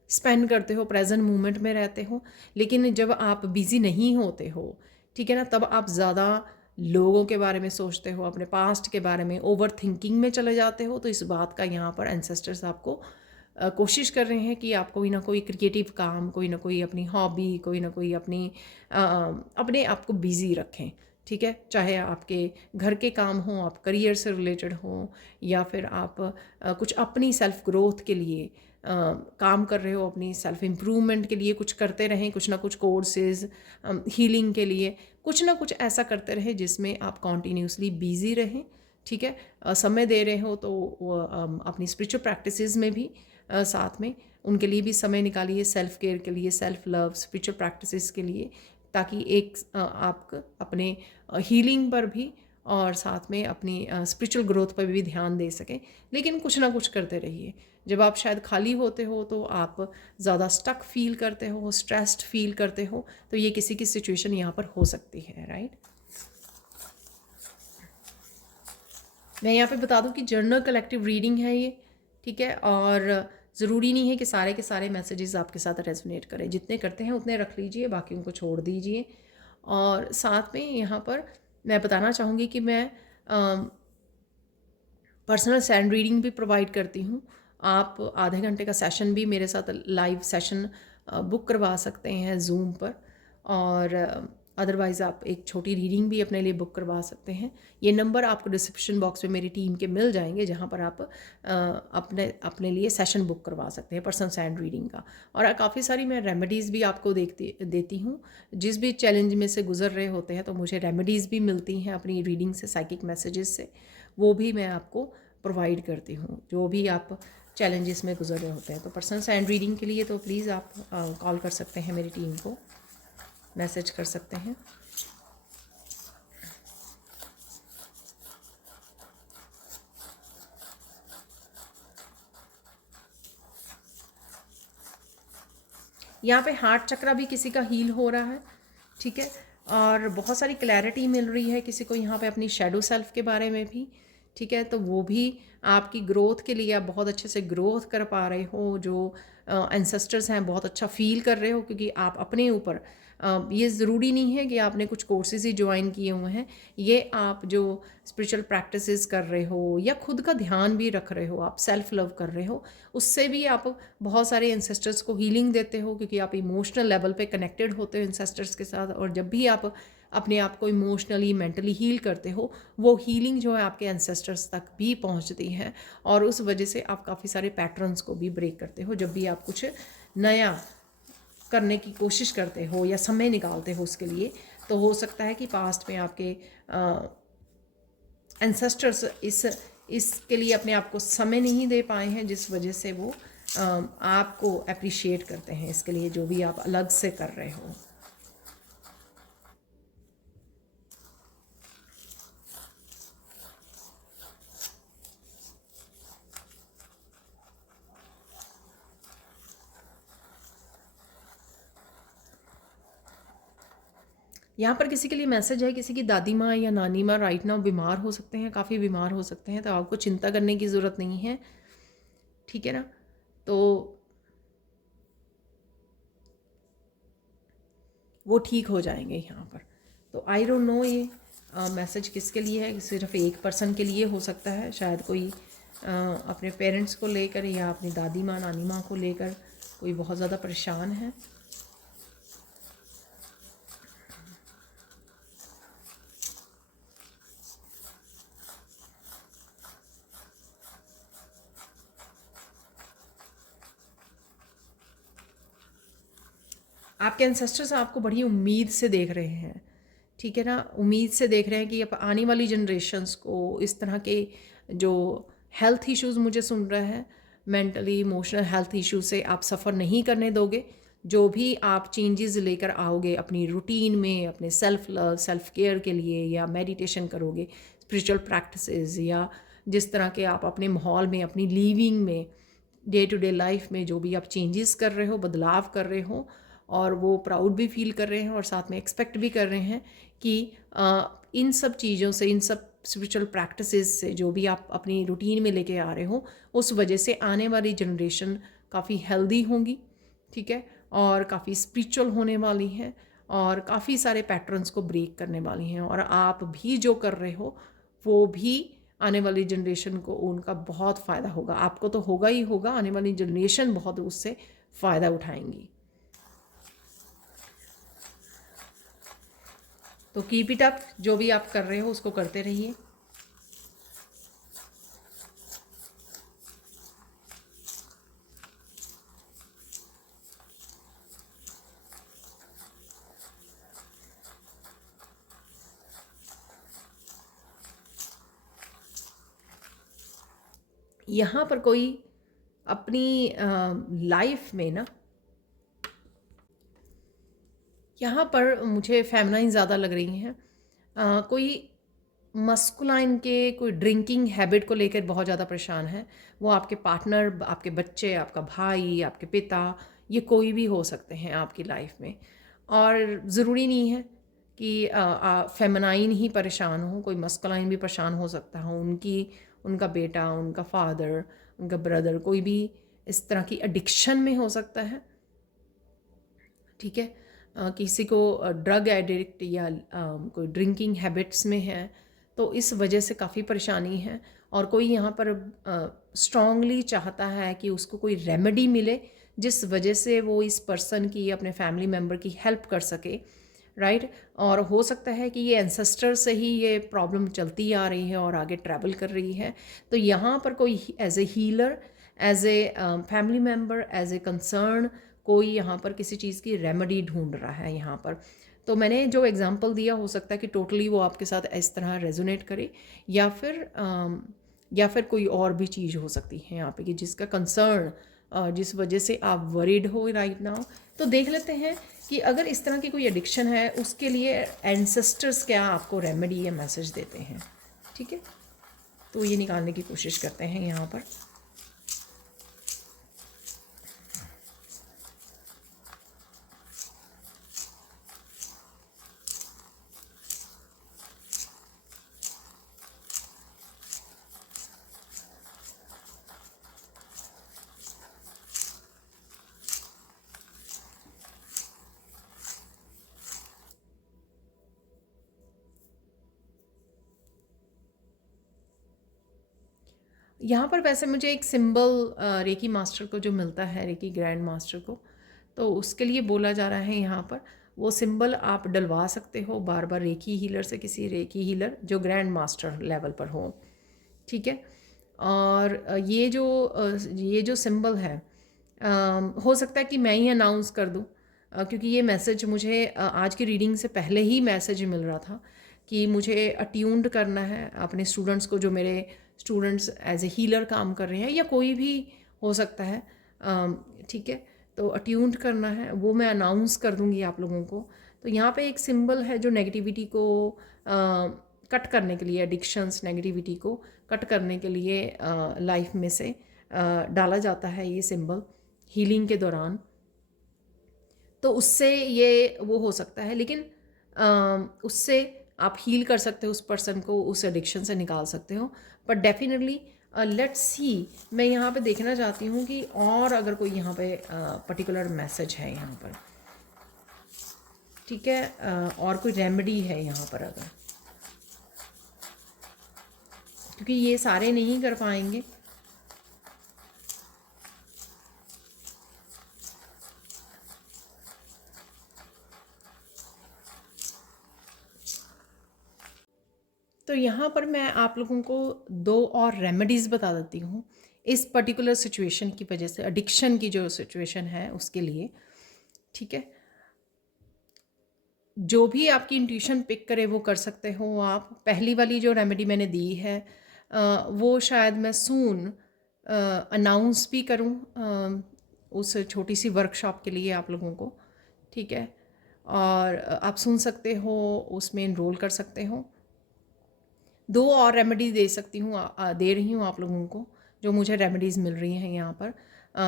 स्पेंड करते हो, प्रेजेंट मोमेंट में रहते हो। लेकिन जब आप बिज़ी नहीं होते हो, ठीक है ना, तब आप ज़्यादा लोगों के बारे में सोचते हो, अपने पास्ट के बारे में ओवर थिंकिंग में चले जाते हो। तो इस बात का यहाँ पर एंसेस्टर्स आपको कोशिश कर रहे हैं कि आप कोई ना कोई क्रिएटिव काम, कोई ना कोई अपनी हॉबी, कोई ना कोई अपने आप को बिज़ी रखें, ठीक है। चाहे आपके घर के काम हों, आप करियर से रिलेटेड हों, या फिर आप कुछ अपनी सेल्फ ग्रोथ के लिए काम कर रहे हो, अपनी सेल्फ इम्प्रूवमेंट के लिए कुछ करते रहें, कुछ ना कुछ कोर्सेज, हीलिंग के लिए कुछ ना कुछ ऐसा करते रहें जिसमें आप कॉन्टीन्यूसली बिज़ी रहें, ठीक है। समय दे रहे हो तो अपनी स्पिरिचुअल प्रैक्टिसेस में भी साथ में उनके लिए भी समय निकालिए, सेल्फ केयर के लिए, सेल्फ लव, स्पिरिचुअल प्रैक्टिसेस के लिए, ताकि एक आप अपने हीलिंग पर भी और साथ में अपनी स्पिरिचुअल ग्रोथ पर भी ध्यान दे सकें। लेकिन कुछ ना कुछ करते रहिए। जब आप शायद खाली होते हो तो आप ज़्यादा स्टक फील करते हो, स्ट्रेस्ड फील करते हो, तो ये किसी की सिचुएशन यहाँ पर हो सकती है, राइट। मैं यहाँ पे बता दूँ कि जर्नल कलेक्टिव रीडिंग है ये, ठीक है। और ज़रूरी नहीं है कि सारे के सारे मैसेजेस आपके साथ रेजोनेट करें, जितने करते हैं उतने रख लीजिए, बाकी उनको छोड़ दीजिए। और साथ में यहाँ पर मैं बताना चाहूँगी कि मैं पर्सनल सैंड रीडिंग भी प्रोवाइड करती हूँ। आप आधे घंटे का सेशन भी मेरे साथ लाइव सेशन बुक करवा सकते हैं ज़ूम पर, और अदरवाइज़ आप एक छोटी रीडिंग भी अपने लिए बुक करवा सकते हैं। ये नंबर आपको डिस्क्रिप्शन बॉक्स में मेरी टीम के मिल जाएंगे, जहाँ पर आप अपने अपने लिए सेशन बुक करवा सकते हैं पर्सनल सैंड रीडिंग का। और काफ़ी सारी मैं रेमेडीज़ भी आपको देती हूँ। जिस भी चैलेंज में से गुजर रहे होते हैं तो मुझे रेमेडीज़ भी मिलती हैं अपनी रीडिंग से, साइकिक मैसेजेस से, वो भी मैं आपको प्रोवाइड करती हूँ जो भी आप चैलेंजेस में गुजर रहे होते हैं। तो पर्सनल सैंड रीडिंग के लिए तो प्लीज़ आप कॉल कर सकते हैं, मेरी टीम को मैसेज कर सकते हैं। यहाँ पे हार्ट चक्रा भी किसी का हील हो रहा है, ठीक है, और बहुत सारी क्लैरिटी मिल रही है किसी को यहाँ पे अपनी शैडो सेल्फ के बारे में भी, ठीक है। तो वो भी आपकी ग्रोथ के लिए, आप बहुत अच्छे से ग्रोथ कर पा रहे हो, जो एंसेस्टर्स हैं बहुत अच्छा फील कर रहे हो, क्योंकि आप अपने ऊपर ये ज़रूरी नहीं है कि आपने कुछ कोर्सेज ही ज्वाइन किए हुए हैं। ये आप जो स्पिरिचुअल प्रैक्टिसेस कर रहे हो या खुद का ध्यान भी रख रहे हो, आप सेल्फ लव कर रहे हो, उससे भी आप बहुत सारे एंसेस्टर्स को हीलिंग देते हो, क्योंकि आप इमोशनल लेवल पे कनेक्टेड होते हो एंसेस्टर्स के साथ। और जब भी आप अपने आप को इमोशनली मेंटली हील करते हो, वो हीलिंग जो है आपके एंसेस्टर्स तक भी पहुंचती है, और उस वजह से आप काफ़ी सारे पैटर्न्स को भी ब्रेक करते हो। जब भी आप कुछ नया करने की कोशिश करते हो या समय निकालते हो उसके लिए, तो हो सकता है कि पास्ट में आपके एंसेस्टर्स इसके लिए अपने आप को समय नहीं दे पाए हैं, जिस वजह से वो आपको अप्रिशिएट करते हैं इसके लिए जो भी आप अलग से कर रहे हो। यहाँ पर किसी के लिए मैसेज है, किसी की दादी माँ या नानी माँ राइट नाउ बीमार हो सकते हैं, काफ़ी बीमार हो सकते हैं, तो आपको चिंता करने की ज़रूरत नहीं है, ठीक है ना। तो वो ठीक हो जाएंगे यहाँ पर। तो आई डोंट नो ये मैसेज किसके लिए है, सिर्फ एक पर्सन के लिए हो सकता है, शायद कोई अपने पेरेंट्स को लेकर या अपनी दादी माँ नानी माँ को लेकर कोई बहुत ज़्यादा परेशान है। आपके एंसेस्टर्स आपको बड़ी उम्मीद से देख रहे हैं, ठीक है ना, उम्मीद से देख रहे हैं कि अब आने वाली जनरेशन्स को इस तरह के जो हेल्थ इश्यूज़ मुझे सुन रहे हैं, मेंटली इमोशनल हेल्थ इश्यूज से आप सफ़र नहीं करने दोगे। जो भी आप चेंजेस लेकर आओगे अपनी रूटीन में, अपने सेल्फ लव सेल्फ केयर के लिए, या मेडिटेशन करोगे, स्पिरिचुअल प्रैक्टिसेस, या जिस तरह के आप अपने माहौल में, अपनी लिविंग में, डे टू डे लाइफ में जो भी आप चेंजेस कर रहे हो, बदलाव कर रहे हो, और वो प्राउड भी फील कर रहे हैं और साथ में एक्सपेक्ट भी कर रहे हैं कि इन सब चीज़ों से, इन सब स्पिरिचुअल प्रैक्टिसेस से जो भी आप अपनी रूटीन में लेके आ रहे हो, उस वजह से आने वाली जनरेशन काफ़ी हेल्दी होंगी, ठीक है, और काफ़ी स्पिरिचुअल होने वाली हैं, और काफ़ी सारे पैटर्न्स को ब्रेक करने वाली हैं। और आप भी जो कर रहे हो वो भी आने वाली जनरेशन को उनका बहुत फ़ायदा होगा, आपको तो होगा ही होगा, आने वाली जनरेशन बहुत उससे फ़ायदा उठाएंगी। तो कीप इट अप, जो भी आप कर रहे हो उसको करते रहिए। यहाँ पर कोई अपनी लाइफ में ना, यहाँ पर मुझे फेमिनाइन ज़्यादा लग रही हैं। कोई मस्कुलाइन के कोई ड्रिंकिंग हैबिट को लेकर बहुत ज़्यादा परेशान है। वो आपके पार्टनर, आपके बच्चे, आपका भाई, आपके पिता, ये कोई भी हो सकते हैं आपकी लाइफ में। और ज़रूरी नहीं है कि फेमिनाइन ही परेशान हो, कोई मस्कुलाइन भी परेशान हो सकता हो, उनका बेटा, उनका फादर, उनका ब्रदर, कोई भी इस तरह की एडिक्शन में हो सकता है, ठीक है। किसी को ड्रग एडिक्ट या कोई ड्रिंकिंग हैबिट्स में है, तो इस वजह से काफ़ी परेशानी है। और कोई यहाँ पर स्ट्रांगली चाहता है कि उसको कोई रेमेडी मिले जिस वजह से वो इस पर्सन की, अपने फैमिली मेम्बर की हेल्प कर सके, राइट। और हो सकता है कि ये एंसेस्टर से ही ये प्रॉब्लम चलती आ रही है और आगे ट्रैवल कर रही है। तो यहाँ पर कोई as a healer, as a family member, as a concern कोई यहाँ पर किसी चीज़ की रेमेडी ढूंढ रहा है यहाँ पर। तो मैंने जो एग्जांपल दिया, हो सकता है कि टोटली वो आपके साथ इस तरह रेजोनेट करे, या फिर कोई और भी चीज़ हो सकती है यहाँ पे कि जिसका कंसर्न, जिस वजह से आप वरीड हो राइट नाउ। तो देख लेते हैं कि अगर इस तरह की कोई एडिक्शन है, उसके लिए एंसेस्टर्स क्या आपको रेमेडी या मैसेज देते हैं, ठीक है। तो ये निकालने की कोशिश करते हैं यहाँ पर। यहाँ पर वैसे मुझे एक सिंबल रेकी मास्टर को जो मिलता है, रेकी ग्रैंड मास्टर को, तो उसके लिए बोला जा रहा है यहाँ पर वो सिंबल आप डलवा सकते हो बार बार रेकी हीलर से, किसी रेकी हीलर जो ग्रैंड मास्टर लेवल पर हो, ठीक है। और ये जो सिंबल है, हो सकता है कि मैं ही अनाउंस कर दूँ, क्योंकि ये मैसेज मुझे आज की रीडिंग से पहले ही मैसेज मिल रहा था कि मुझे अट्यून्ड करना है अपने स्टूडेंट्स को, जो मेरे स्टूडेंट्स एज ए हीलर काम कर रहे हैं या कोई भी हो सकता है, ठीक है। तो अट्यून्ड करना है, वो मैं अनाउंस कर दूंगी आप लोगों को। तो यहाँ पे एक सिंबल है जो नेगेटिविटी को कट करने के लिए, एडिक्शंस नेगेटिविटी को कट करने के लिए लाइफ में से डाला जाता है ये सिंबल हीलिंग के दौरान। तो उससे ये वो हो सकता है, लेकिन उससे आप हील कर सकते हो उस पर्सन को, उस एडिक्शन से निकाल सकते हो। बट डेफिनेटली लेट्स सी, मैं यहाँ पे देखना चाहती हूँ कि और अगर कोई यहाँ पे पर्टिकुलर मैसेज है यहाँ पर, ठीक है, और कोई रेमेडी है यहाँ पर अगर, क्योंकि ये सारे नहीं कर पाएंगे। तो यहाँ पर मैं आप लोगों को 2 और रेमेडीज़ बता देती हूँ इस पर्टिकुलर सिचुएशन की वजह से, एडिक्शन की जो सिचुएशन है उसके लिए, ठीक है। जो भी आपकी इंट्यूशन पिक करे वो कर सकते हो आप। पहली वाली जो रेमेडी मैंने दी है वो शायद मैं सून अनाउंस भी करूँ उस छोटी सी वर्कशॉप के लिए आप लोगों को, ठीक है। और आप सुन सकते हो, उसमें इनरोल कर सकते हो। 2 और रेमेडी दे सकती हूँ, दे रही हूँ आप लोगों को, जो मुझे रेमेडीज़ मिल रही हैं यहाँ पर,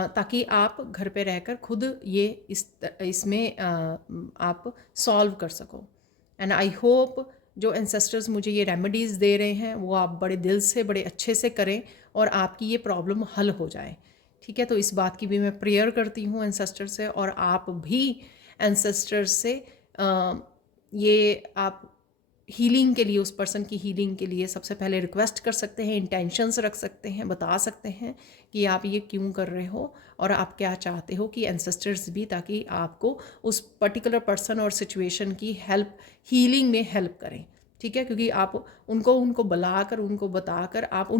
ताकि आप घर पे रहकर खुद ये इसमें आप सॉल्व कर सको। एंड आई होप जो एंसेस्टर्स मुझे ये रेमेडीज़ दे रहे हैं वो आप बड़े दिल से, बड़े अच्छे से करें और आपकी ये प्रॉब्लम हल हो जाए, ठीक है। तो इस बात की भी मैं प्रेयर करती हूँ एंसेस्टर से, और आप भी एंसेस्टर्स से ये आप हीलिंग के लिए, उस पर्सन की हीलिंग के लिए सबसे पहले रिक्वेस्ट कर सकते हैं, इंटेंशंस रख सकते हैं, बता सकते हैं कि आप ये क्यों कर रहे हो और आप क्या चाहते हो कि एंसेस्टर्स भी, ताकि आपको उस पर्टिकुलर पर्सन और सिचुएशन की हेल्प, हीलिंग में हेल्प करें, ठीक है। क्योंकि आप उनको बुलाकर, उनको बताकर आप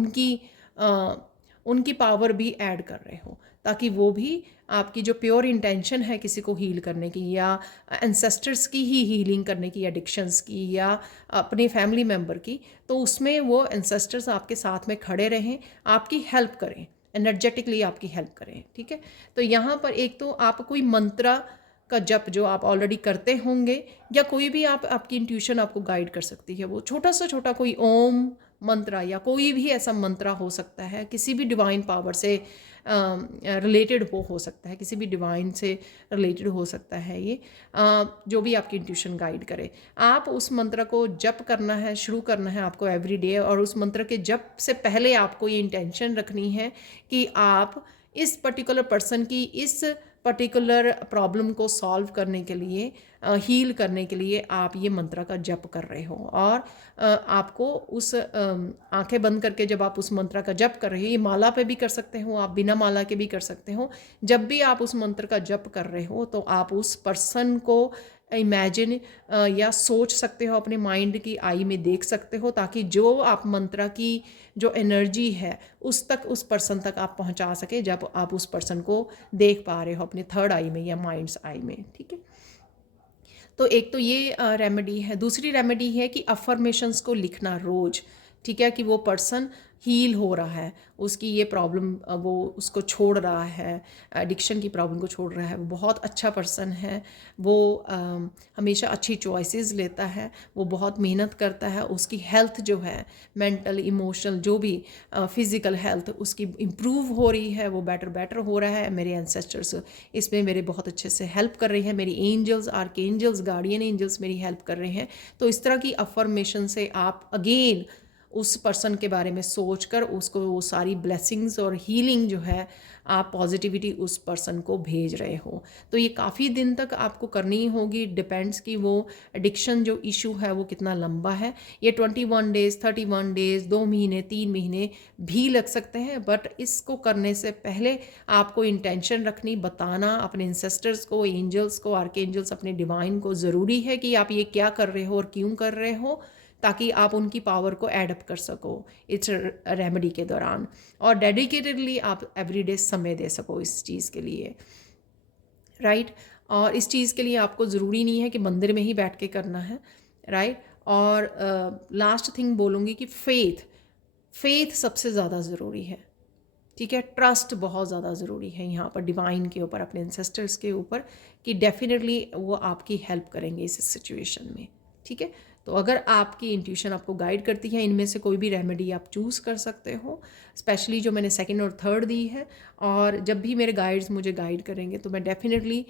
उनकी पावर भी ऐड कर रहे हो, ताकि वो भी आपकी जो प्योर इंटेंशन है किसी को हील करने की, या एंसेस्टर्स की ही हीलिंग करने की, एडिक्शंस की, या अपने फैमिली मेम्बर की, तो उसमें वो एंसेस्टर्स आपके साथ में खड़े रहें, आपकी हेल्प करें, एनर्जेटिकली आपकी हेल्प करें, ठीक है। तो यहाँ पर एक तो आप कोई मंत्रा का जप जो आप ऑलरेडी करते होंगे, या कोई भी आपकी इंट्यूशन आपको गाइड कर सकती है, वो छोटा सा छोटा कोई ओम मंत्रा या कोई भी ऐसा मंत्रा हो सकता है, किसी भी डिवाइन पावर से रिलेटेड हो सकता है, किसी भी डिवाइन से रिलेटेड हो सकता है ये, जो भी आपकी इंट्यूशन गाइड करे। आप उस मंत्र को जप करना है, शुरू करना है आपको एवरी डे, और उस मंत्र के जप से पहले आपको ये इंटेंशन रखनी है कि आप इस पर्टिकुलर पर्सन की इस पर्टिकुलर प्रॉब्लम को सॉल्व करने के लिए, हील करने के लिए आप ये मंत्र का जप कर रहे हो। और आपको उस आंखें बंद करके जब आप उस मंत्र का जप कर रहे हो, ये माला पे भी कर सकते हो, आप बिना माला के भी कर सकते हो। जब भी आप उस मंत्र का जप कर रहे हो तो आप उस पर्सन को इमेजिन या सोच सकते हो, अपने माइंड की आई में देख सकते हो, ताकि जो आप मंत्र की जो एनर्जी है उस तक, उस पर्सन तक आप पहुंचा सके जब आप उस पर्सन को देख पा रहे हो अपने थर्ड आई में या माइंड्स आई में। ठीक है, तो एक तो ये रेमेडी है। दूसरी रेमेडी है कि अफर्मेशंस को लिखना रोज़। ठीक है, कि वो पर्सन हील हो रहा है, उसकी ये प्रॉब्लम वो उसको छोड़ रहा है, एडिक्शन की प्रॉब्लम को छोड़ रहा है, वो बहुत अच्छा पर्सन है, वो हमेशा अच्छी चॉइसेस लेता है, वो बहुत मेहनत करता है, उसकी हेल्थ जो है, मेंटल इमोशनल जो भी फिज़िकल हेल्थ उसकी इम्प्रूव हो रही है, वो बेटर बेटर हो रहा है। मेरे एंसेस्टर्स इसमें मेरे बहुत अच्छे से हेल्प कर रही है, मेरी angels, arch angels, guardian angels मेरी हेल्प कर रहे हैं। तो इस तरह की अफर्मेशन से आप अगेन उस पर्सन के बारे में सोचकर उसको वो सारी ब्लेसिंग्स और हीलिंग जो है, आप पॉजिटिविटी उस पर्सन को भेज रहे हो। तो ये काफ़ी दिन तक आपको करनी होगी, डिपेंड्स कि वो एडिक्शन जो इशू है वो कितना लंबा है। ये 21 डेज़, 31 डेज़, 2 महीने, 3 महीने भी लग सकते हैं। बट इसको करने से पहले आपको इंटेंशन रखनी, बताना अपने इंसेस्टर्स को, एंजल्स को, आर्क एंजल्स, अपने डिवाइन को, ज़रूरी है कि आप ये क्या कर रहे हो और क्यों कर रहे हो, ताकि आप उनकी पावर को एडअप कर सको इस रेमेडी के दौरान, और डेडिकेटेडली आप एवरीडे समय दे सको इस चीज़ के लिए, राइट। और इस चीज़ के लिए आपको ज़रूरी नहीं है कि मंदिर में ही बैठ के करना है, राइट। और लास्ट थिंग बोलूँगी कि फेथ सबसे ज़्यादा ज़रूरी है। ठीक है, ट्रस्ट बहुत ज़्यादा ज़रूरी है यहाँ पर डिवाइन के ऊपर, अपने एंसेस्टर्स के ऊपर, कि डेफिनेटली वो आपकी हेल्प करेंगे इस सिचुएशन में। ठीक है, तो अगर आपकी इंट्यूशन आपको गाइड करती है, इनमें से कोई भी रेमेडी आप चूज़ कर सकते हो, स्पेशली जो मैंने सेकंड और थर्ड दी है। और जब भी मेरे गाइड्स मुझे गाइड करेंगे तो मैं डेफिनेटली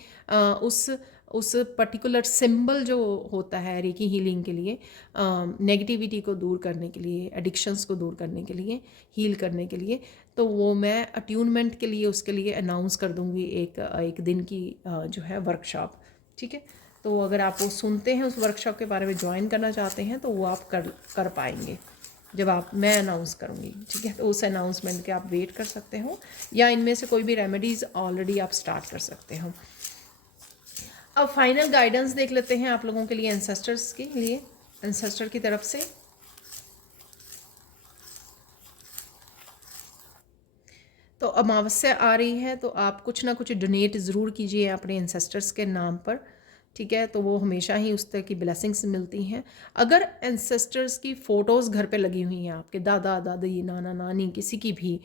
उस पर्टिकुलर सिंबल जो होता है रेकी हीलिंग के लिए, नेगेटिविटी को दूर करने के लिए, एडिक्शंस को दूर करने के लिए, हील करने के लिए, तो वो मैं अट्यूनमेंट के लिए उसके लिए अनाउंस कर दूँगी एक दिन की जो है वर्कशॉप। ठीक है, तो अगर आप वो सुनते हैं, उस वर्कशॉप के बारे में ज्वाइन करना चाहते हैं, तो वो आप कर पाएंगे जब मैं अनाउंस करूँगी। ठीक है, तो उस अनाउंसमेंट के आप वेट कर सकते हो, या इनमें से कोई भी रेमेडीज़ ऑलरेडी आप स्टार्ट कर सकते हो। अब फाइनल गाइडेंस देख लेते हैं आप लोगों के लिए, एंसेस्टर्स के लिए, एंसेस्टर की तरफ से। तो अमावस्या आ रही है, तो आप कुछ ना कुछ डोनेट ज़रूर कीजिए अपने एंसेस्टर्स के नाम पर। ठीक है, तो वो हमेशा ही उस तरह की ब्लेसिंग्स मिलती हैं। अगर एंसेस्टर्स की फ़ोटोज़ घर पे लगी हुई हैं, आपके दादा दादी, नाना नानी, किसी की भी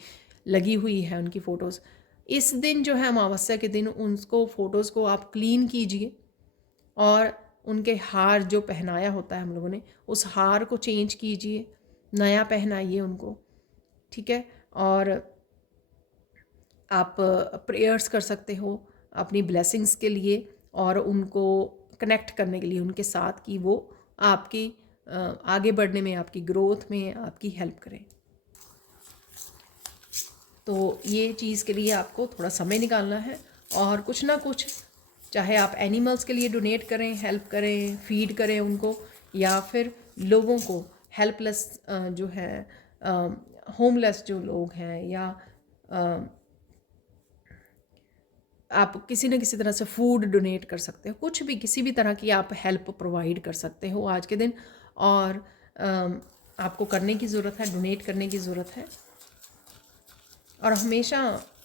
लगी हुई है उनकी फ़ोटोज़, इस दिन जो है अमावस्या के दिन उनको फ़ोटोज़ को आप क्लीन कीजिए, और उनके हार जो पहनाया होता है हम लोगों ने, उस हार को चेंज कीजिए, नया पहनाइए उनको। ठीक है, और आप प्रेयर्स कर सकते हो अपनी ब्लेसिंग्स के लिए, और उनको कनेक्ट करने के लिए उनके साथ, कि वो आपकी आगे बढ़ने में, आपकी ग्रोथ में आपकी हेल्प करें। तो ये चीज़ के लिए आपको थोड़ा समय निकालना है, और कुछ ना कुछ, चाहे आप एनिमल्स के लिए डोनेट करें, हेल्प करें, फीड करें उनको, या फिर लोगों को हेल्पलेस जो है, होमलेस जो लोग हैं, या आप किसी न किसी तरह से फूड डोनेट कर सकते हो, कुछ भी, किसी भी तरह की आप हेल्प प्रोवाइड कर सकते हो आज के दिन। और आपको करने की ज़रूरत है, डोनेट करने की ज़रूरत है, और हमेशा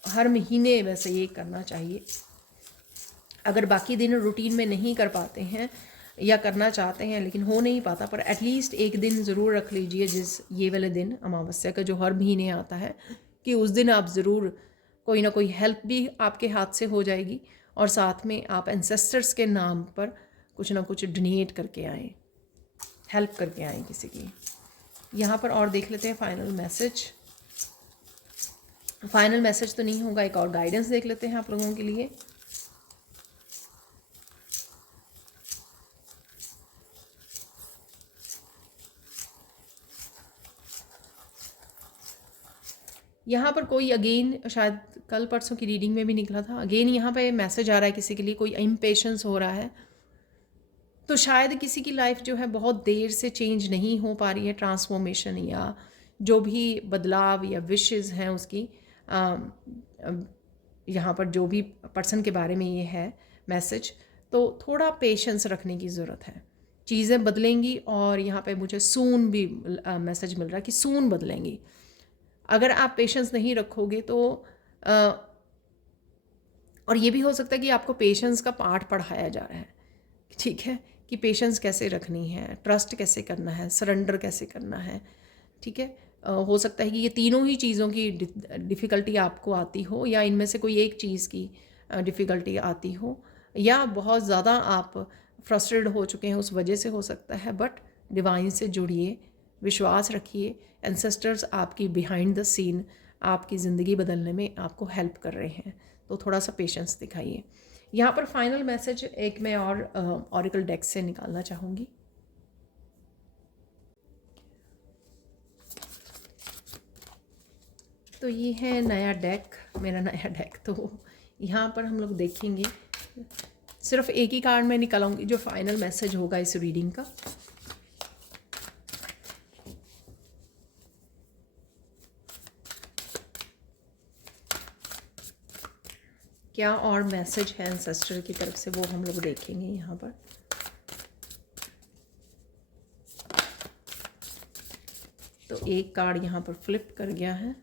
हर महीने वैसे ये करना चाहिए। अगर बाकी दिन रूटीन में नहीं कर पाते हैं या करना चाहते हैं लेकिन हो नहीं पाता, पर एटलीस्ट एक दिन ज़रूर रख लीजिए, जिस ये वाले दिन अमावस्या का जो हर महीने आता है, कि उस दिन आप ज़रूर कोई ना कोई हेल्प भी आपके हाथ से हो जाएगी, और साथ में आप एंसेस्टर्स के नाम पर कुछ ना कुछ डोनेट करके आएँ, हेल्प करके आएँ किसी की। यहाँ पर और देख लेते हैं फाइनल मैसेज। फाइनल मैसेज तो नहीं होगा, एक और गाइडेंस देख लेते हैं आप लोगों के लिए। यहाँ पर कोई अगेन, शायद कल परसों की रीडिंग में भी निकला था, अगेन यहाँ पे मैसेज आ रहा है किसी के लिए कोई इम्पेशंस हो रहा है। तो शायद किसी की लाइफ जो है बहुत देर से चेंज नहीं हो पा रही है, ट्रांसफॉर्मेशन या जो भी बदलाव या विशेज़ हैं उसकी, यहाँ पर जो भी पर्सन के बारे में ये है मैसेज, तो थोड़ा पेशेंस रखने की ज़रूरत है। चीज़ें बदलेंगी और यहाँ पे मुझे सून भी मैसेज मिल रहा है कि सून बदलेंगी। अगर आप पेशेंस नहीं रखोगे तो और ये भी हो सकता है कि आपको पेशेंस का पाठ पढ़ाया जा रहा है, ठीक है, कि पेशेंस कैसे रखनी है, ट्रस्ट कैसे करना है, सरेंडर कैसे करना है, ठीक है। हो सकता है कि ये तीनों ही चीज़ों की डिफ़िकल्टी आपको आती हो, या इनमें से कोई एक चीज़ की डिफ़िकल्टी आती हो, या बहुत ज़्यादा आप फ्रस्ट्रेटेड हो चुके हैं उस वजह से हो सकता है। बट डिवाइन से जुड़िए, विश्वास रखिए, एंसेस्टर्स आपकी बिहाइंड द सीन आपकी ज़िंदगी बदलने में आपको हेल्प कर रहे हैं, तो थोड़ा सा पेशेंस दिखाइए। यहाँ पर फाइनल मैसेज एक मैं और ऑरिकल डेक से निकालना चाहूँगी। तो ये है नया डेक, मेरा नया डेक। तो यहाँ पर हम लोग देखेंगे, सिर्फ एक ही कार्ड मैं निकालूंगी जो फाइनल मैसेज होगा इस रीडिंग का। क्या और मैसेज है एंसेस्टर की तरफ से वो हम लोग देखेंगे यहाँ पर। तो एक कार्ड यहाँ पर फ्लिप कर गया है,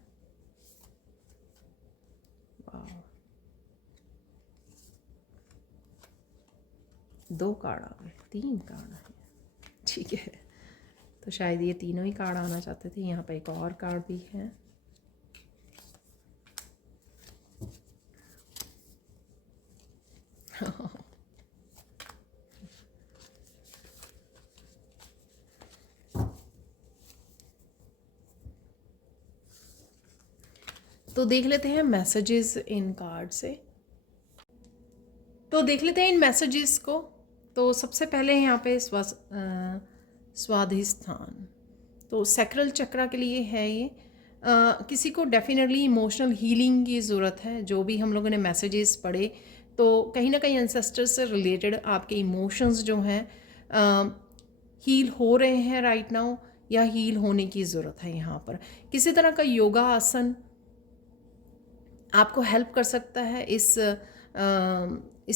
दो कार्ड आ गए, तीन कार्ड आए, ठीक है। तो शायद ये तीनों ही कार्ड आना चाहते थे। यहाँ पर एक और कार्ड भी है, तो देख लेते हैं मैसेजेस इन कार्ड से। तो देख लेते हैं इन मैसेजेस को। तो सबसे पहले यहाँ पे स्वाधिष्ठान, तो सैक्रल चक्रा के लिए है ये। किसी को डेफिनेटली इमोशनल हीलिंग की ज़रूरत है। जो भी हम लोगों ने मैसेजेस पढ़े, तो कहीं ना कहीं एंसेस्टर्स से रिलेटेड आपके इमोशंस जो हैं हील हो रहे हैं राइट नाउ, या हील होने की ज़रूरत है। यहाँ पर किसी तरह का योगा आसन आपको हेल्प कर सकता है इस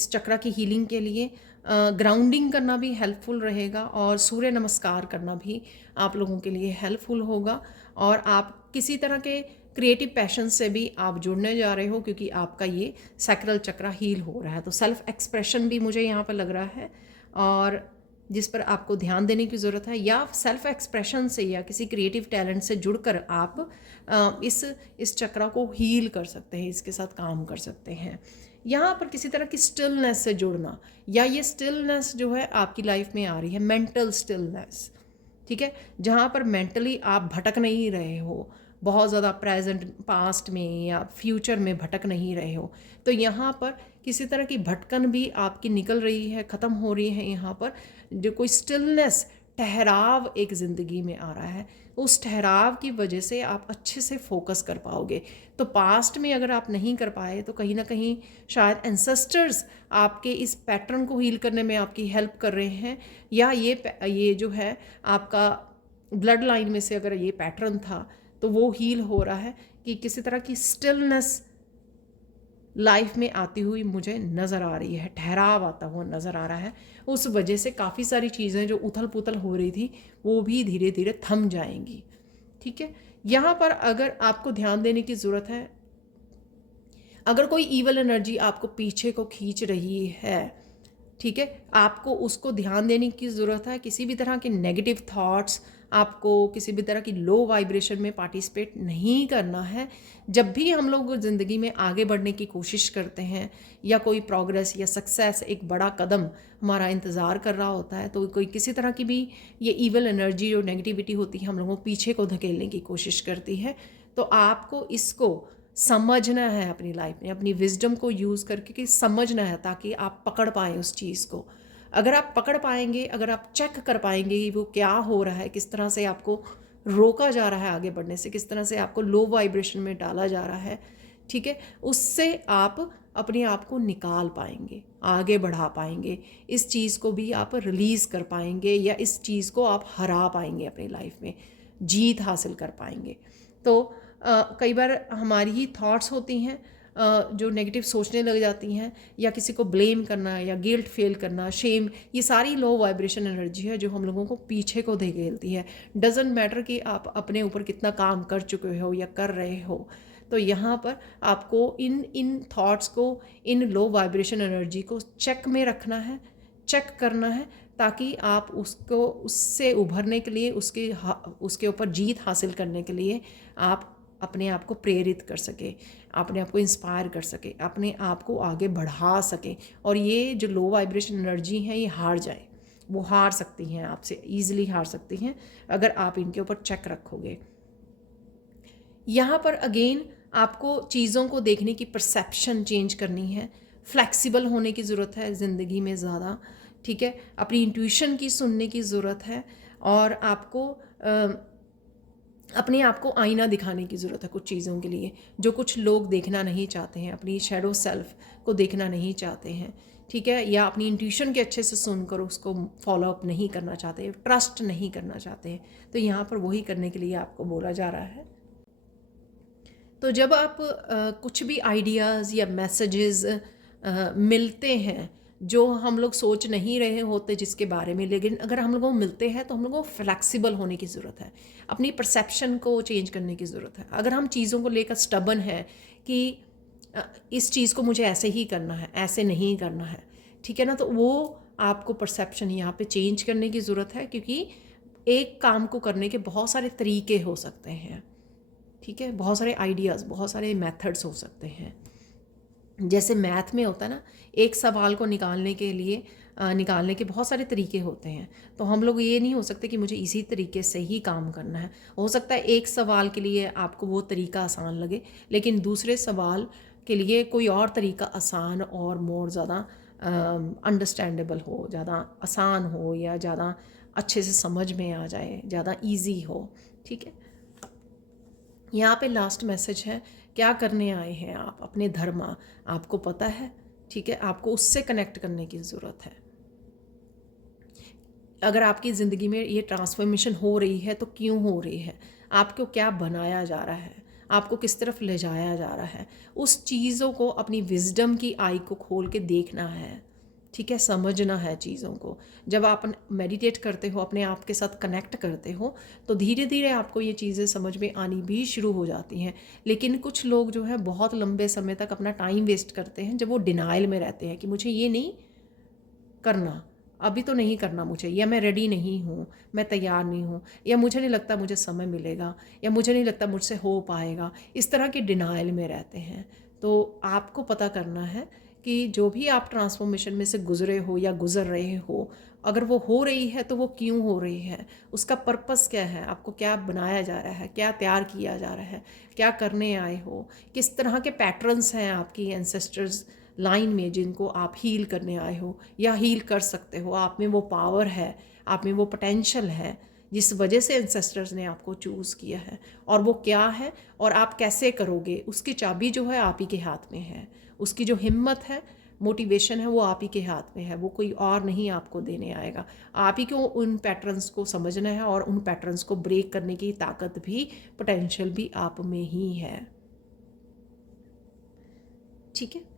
चक्रा की हीलिंग के लिए। ग्राउंडिंग करना भी हेल्पफुल रहेगा, और सूर्य नमस्कार करना भी आप लोगों के लिए हेल्पफुल होगा। और आप किसी तरह के क्रिएटिव पैशन से भी आप जुड़ने जा रहे हो, क्योंकि आपका ये सैक्रल चक्रा हील हो रहा है। तो सेल्फ एक्सप्रेशन भी मुझे यहाँ पर लग रहा है, और जिस पर आपको ध्यान देने की ज़रूरत है, या सेल्फ एक्सप्रेशन से या किसी क्रिएटिव टैलेंट से जुड़कर आप इस चक्रा को हील कर सकते हैं, इसके साथ काम कर सकते हैं। यहाँ पर किसी तरह की स्टिलनेस से जुड़ना, या ये स्टिलनेस जो है आपकी लाइफ में आ रही है, मेंटल स्टिलनेस, ठीक है, जहाँ पर मेंटली आप भटक नहीं रहे हो, बहुत ज़्यादा प्रेजेंट पास्ट में या फ्यूचर में भटक नहीं रहे हो। तो यहाँ पर किसी तरह की भटकन भी आपकी निकल रही है, ख़त्म हो रही है। यहाँ पर जो कोई स्टिलनेस, ठहराव एक ज़िंदगी में आ रहा है, उस ठहराव की वजह से आप अच्छे से फोकस कर पाओगे। तो पास्ट में अगर आप नहीं कर पाए, तो कहीं ना कहीं शायद एंसेस्टर्स आपके इस पैटर्न को हील करने में आपकी हेल्प कर रहे हैं, या ये जो है आपका ब्लड लाइन में से अगर ये पैटर्न था तो वो हील हो रहा है, कि किसी तरह की स्टिलनेस लाइफ में आती हुई मुझे नज़र आ रही है, ठहराव आता हुआ नज़र आ रहा है। उस वजह से काफ़ी सारी चीज़ें जो उथल पुथल हो रही थी वो भी धीरे धीरे थम जाएंगी, ठीक है। यहाँ पर अगर आपको ध्यान देने की ज़रूरत है, अगर कोई ईवल एनर्जी आपको पीछे को खींच रही है, ठीक है, आपको उसको ध्यान देने की ज़रूरत है। किसी भी तरह के नेगेटिव थॉट्स, आपको किसी भी तरह की लो वाइब्रेशन में पार्टिसिपेट नहीं करना है। जब भी हम लोग ज़िंदगी में आगे बढ़ने की कोशिश करते हैं, या कोई प्रोग्रेस या सक्सेस, एक बड़ा कदम हमारा इंतज़ार कर रहा होता है, तो कोई किसी तरह की भी ये ईवल एनर्जी और नेगेटिविटी होती है, हम लोगों को पीछे को धकेलने की कोशिश करती है। तो आपको इसको समझना है अपनी लाइफ में, अपनी विजडम को यूज़ करके कि समझना है, ताकि आप पकड़ पाएँ उस चीज़ को। अगर आप पकड़ पाएंगे, अगर आप चेक कर पाएंगे कि वो क्या हो रहा है, किस तरह से आपको रोका जा रहा है आगे बढ़ने से, किस तरह से आपको लो वाइब्रेशन में डाला जा रहा है, ठीक है, उससे आप अपने आप को निकाल पाएंगे, आगे बढ़ा पाएंगे, इस चीज़ को भी आप रिलीज़ कर पाएंगे या इस चीज़ को आप हरा पाएंगे, अपनी लाइफ में जीत हासिल कर पाएंगे। तो कई बार हमारी ही थॉट्स होती हैं जो नेगेटिव सोचने लग जाती हैं, या किसी को ब्लेम करना या गिल्ट फील करना, शेम, ये सारी लो वाइब्रेशन एनर्जी है जो हम लोगों को पीछे को धकेलती है। डजेंट मैटर कि आप अपने ऊपर कितना काम कर चुके हो या कर रहे हो, तो यहाँ पर आपको इन थॉट्स को, इन लो वाइब्रेशन एनर्जी को चेक में रखना है, चेक करना है, ताकि आप उसको, उससे उभरने के लिए, उसके ऊपर जीत हासिल करने के लिए आप अपने आप को प्रेरित कर सके, अपने आप को इंस्पायर कर सके, अपने आप को आगे बढ़ा सके। और ये जो लो वाइब्रेशन एनर्जी है ये हार जाए, वो हार सकती हैं, आपसे ईजिली हार सकती हैं अगर आप इनके ऊपर चेक रखोगे। यहाँ पर अगेन आपको चीज़ों को देखने की परसेप्शन चेंज करनी है, फ्लेक्सिबल होने की ज़रूरत है ज़िंदगी में ज़्यादा, ठीक है, अपनी इंट्यूशन की सुनने की ज़रूरत है, और आपको अपने आप को आईना दिखाने की ज़रूरत है कुछ चीज़ों के लिए, जो कुछ लोग देखना नहीं चाहते हैं, अपनी शैडो सेल्फ को देखना नहीं चाहते हैं, ठीक है, या अपनी इंट्यूशन के अच्छे से सुनकर उसको फॉलो अप नहीं करना चाहते, ट्रस्ट नहीं करना चाहते हैं, तो यहाँ पर वही करने के लिए आपको बोला जा रहा है। तो जब आप कुछ भी आइडियाज़ या मैसेजेस मिलते हैं जो हम लोग सोच नहीं रहे होते जिसके बारे में, लेकिन अगर हम लोगों को मिलते हैं तो हम लोगों को फ्लेक्सिबल होने की ज़रूरत है, अपनी परसेप्शन को चेंज करने की ज़रूरत है। अगर हम चीज़ों को लेकर स्टबन है कि इस चीज़ को मुझे ऐसे ही करना है, ऐसे नहीं करना है, ठीक है ना, तो वो आपको परसेप्शन यहाँ पे चेंज करने की ज़रूरत है, क्योंकि एक काम को करने के बहुत सारे तरीके हो सकते हैं, ठीक है, बहुत सारे आइडियाज़, बहुत सारे मेथड्स हो सकते हैं। जैसे मैथ में होता है ना, एक सवाल को निकालने के लिए निकालने के बहुत सारे तरीके होते हैं, तो हम लोग ये नहीं हो सकते कि मुझे इसी तरीके से ही काम करना है। हो सकता है एक सवाल के लिए आपको वो तरीका आसान लगे, लेकिन दूसरे सवाल के लिए कोई और तरीका आसान और मोर ज़्यादा अंडरस्टैंडेबल हो, ज़्यादा आसान हो, या ज़्यादा अच्छे से समझ में आ जाए, ज़्यादा ईजी हो, ठीक है। यहाँ पे लास्ट मैसेज है, क्या करने आए हैं आप, अपने धर्म आपको पता है, ठीक है, आपको उससे कनेक्ट करने की ज़रूरत है। अगर आपकी ज़िंदगी में ये ट्रांसफॉर्मेशन हो रही है तो क्यों हो रही है, आपको क्या बनाया जा रहा है, आपको किस तरफ ले जाया जा रहा है, उस चीज़ों को अपनी विजडम की आई को खोल के देखना है, ठीक है, समझना है चीज़ों को। जब आप मेडिटेट करते हो, अपने आप के साथ कनेक्ट करते हो, तो धीरे धीरे आपको ये चीज़ें समझ में आनी भी शुरू हो जाती हैं। लेकिन कुछ लोग जो है बहुत लंबे समय तक अपना टाइम वेस्ट करते हैं, जब वो डिनाइल में रहते हैं कि मुझे ये नहीं करना, अभी तो नहीं करना मुझे, या मैं रेडी नहीं हूँ, मैं तैयार नहीं हूँ, या मुझे नहीं लगता मुझे समय मिलेगा, या मुझे नहीं लगता मुझसे हो पाएगा, इस तरह के डिनाइल में रहते हैं। तो आपको पता करना है कि जो भी आप ट्रांसफॉर्मेशन में से गुजरे हो या गुजर रहे हो, अगर वो हो रही है तो वो क्यों हो रही है, उसका पर्पस क्या है, आपको क्या बनाया जा रहा है, क्या तैयार किया जा रहा है, क्या करने आए हो, किस तरह के पैटर्न्स हैं आपकी एंसेस्टर्स लाइन में जिनको आप हील करने आए हो या हील कर सकते हो। आप में वो पावर है, आप में वो पोटेंशियल है जिस वजह से एंसेस्टर्स ने आपको चूज़ किया है, और वो क्या है और आप कैसे करोगे, उसकी चाबी जो है आप ही के हाथ में है। उसकी जो हिम्मत है, मोटिवेशन है, वो आप ही के हाथ में है, वो कोई और नहीं आपको देने आएगा। आप ही को उन पैटर्न्स को समझना है, और उन पैटर्न्स को ब्रेक करने की ताकत भी, पोटेंशियल भी आप में ही है, ठीक है।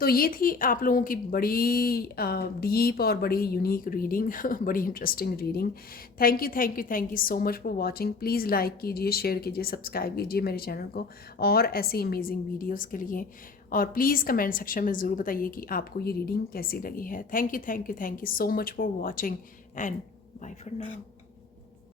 तो ये थी आप लोगों की बड़ी डीप और बड़ी यूनिक रीडिंग बड़ी interesting reading. Thank you, thank you, thank you so much for watching. Please like कीजिए, शेयर कीजिए, सब्सक्राइब कीजिए मेरे चैनल को और ऐसी अमेजिंग वीडियोस के लिए। और प्लीज़ कमेंट सेक्शन में ज़रूर बताइए कि आपको ये रीडिंग कैसी लगी है। Thank you, thank you, thank you so much for watching, and bye for now.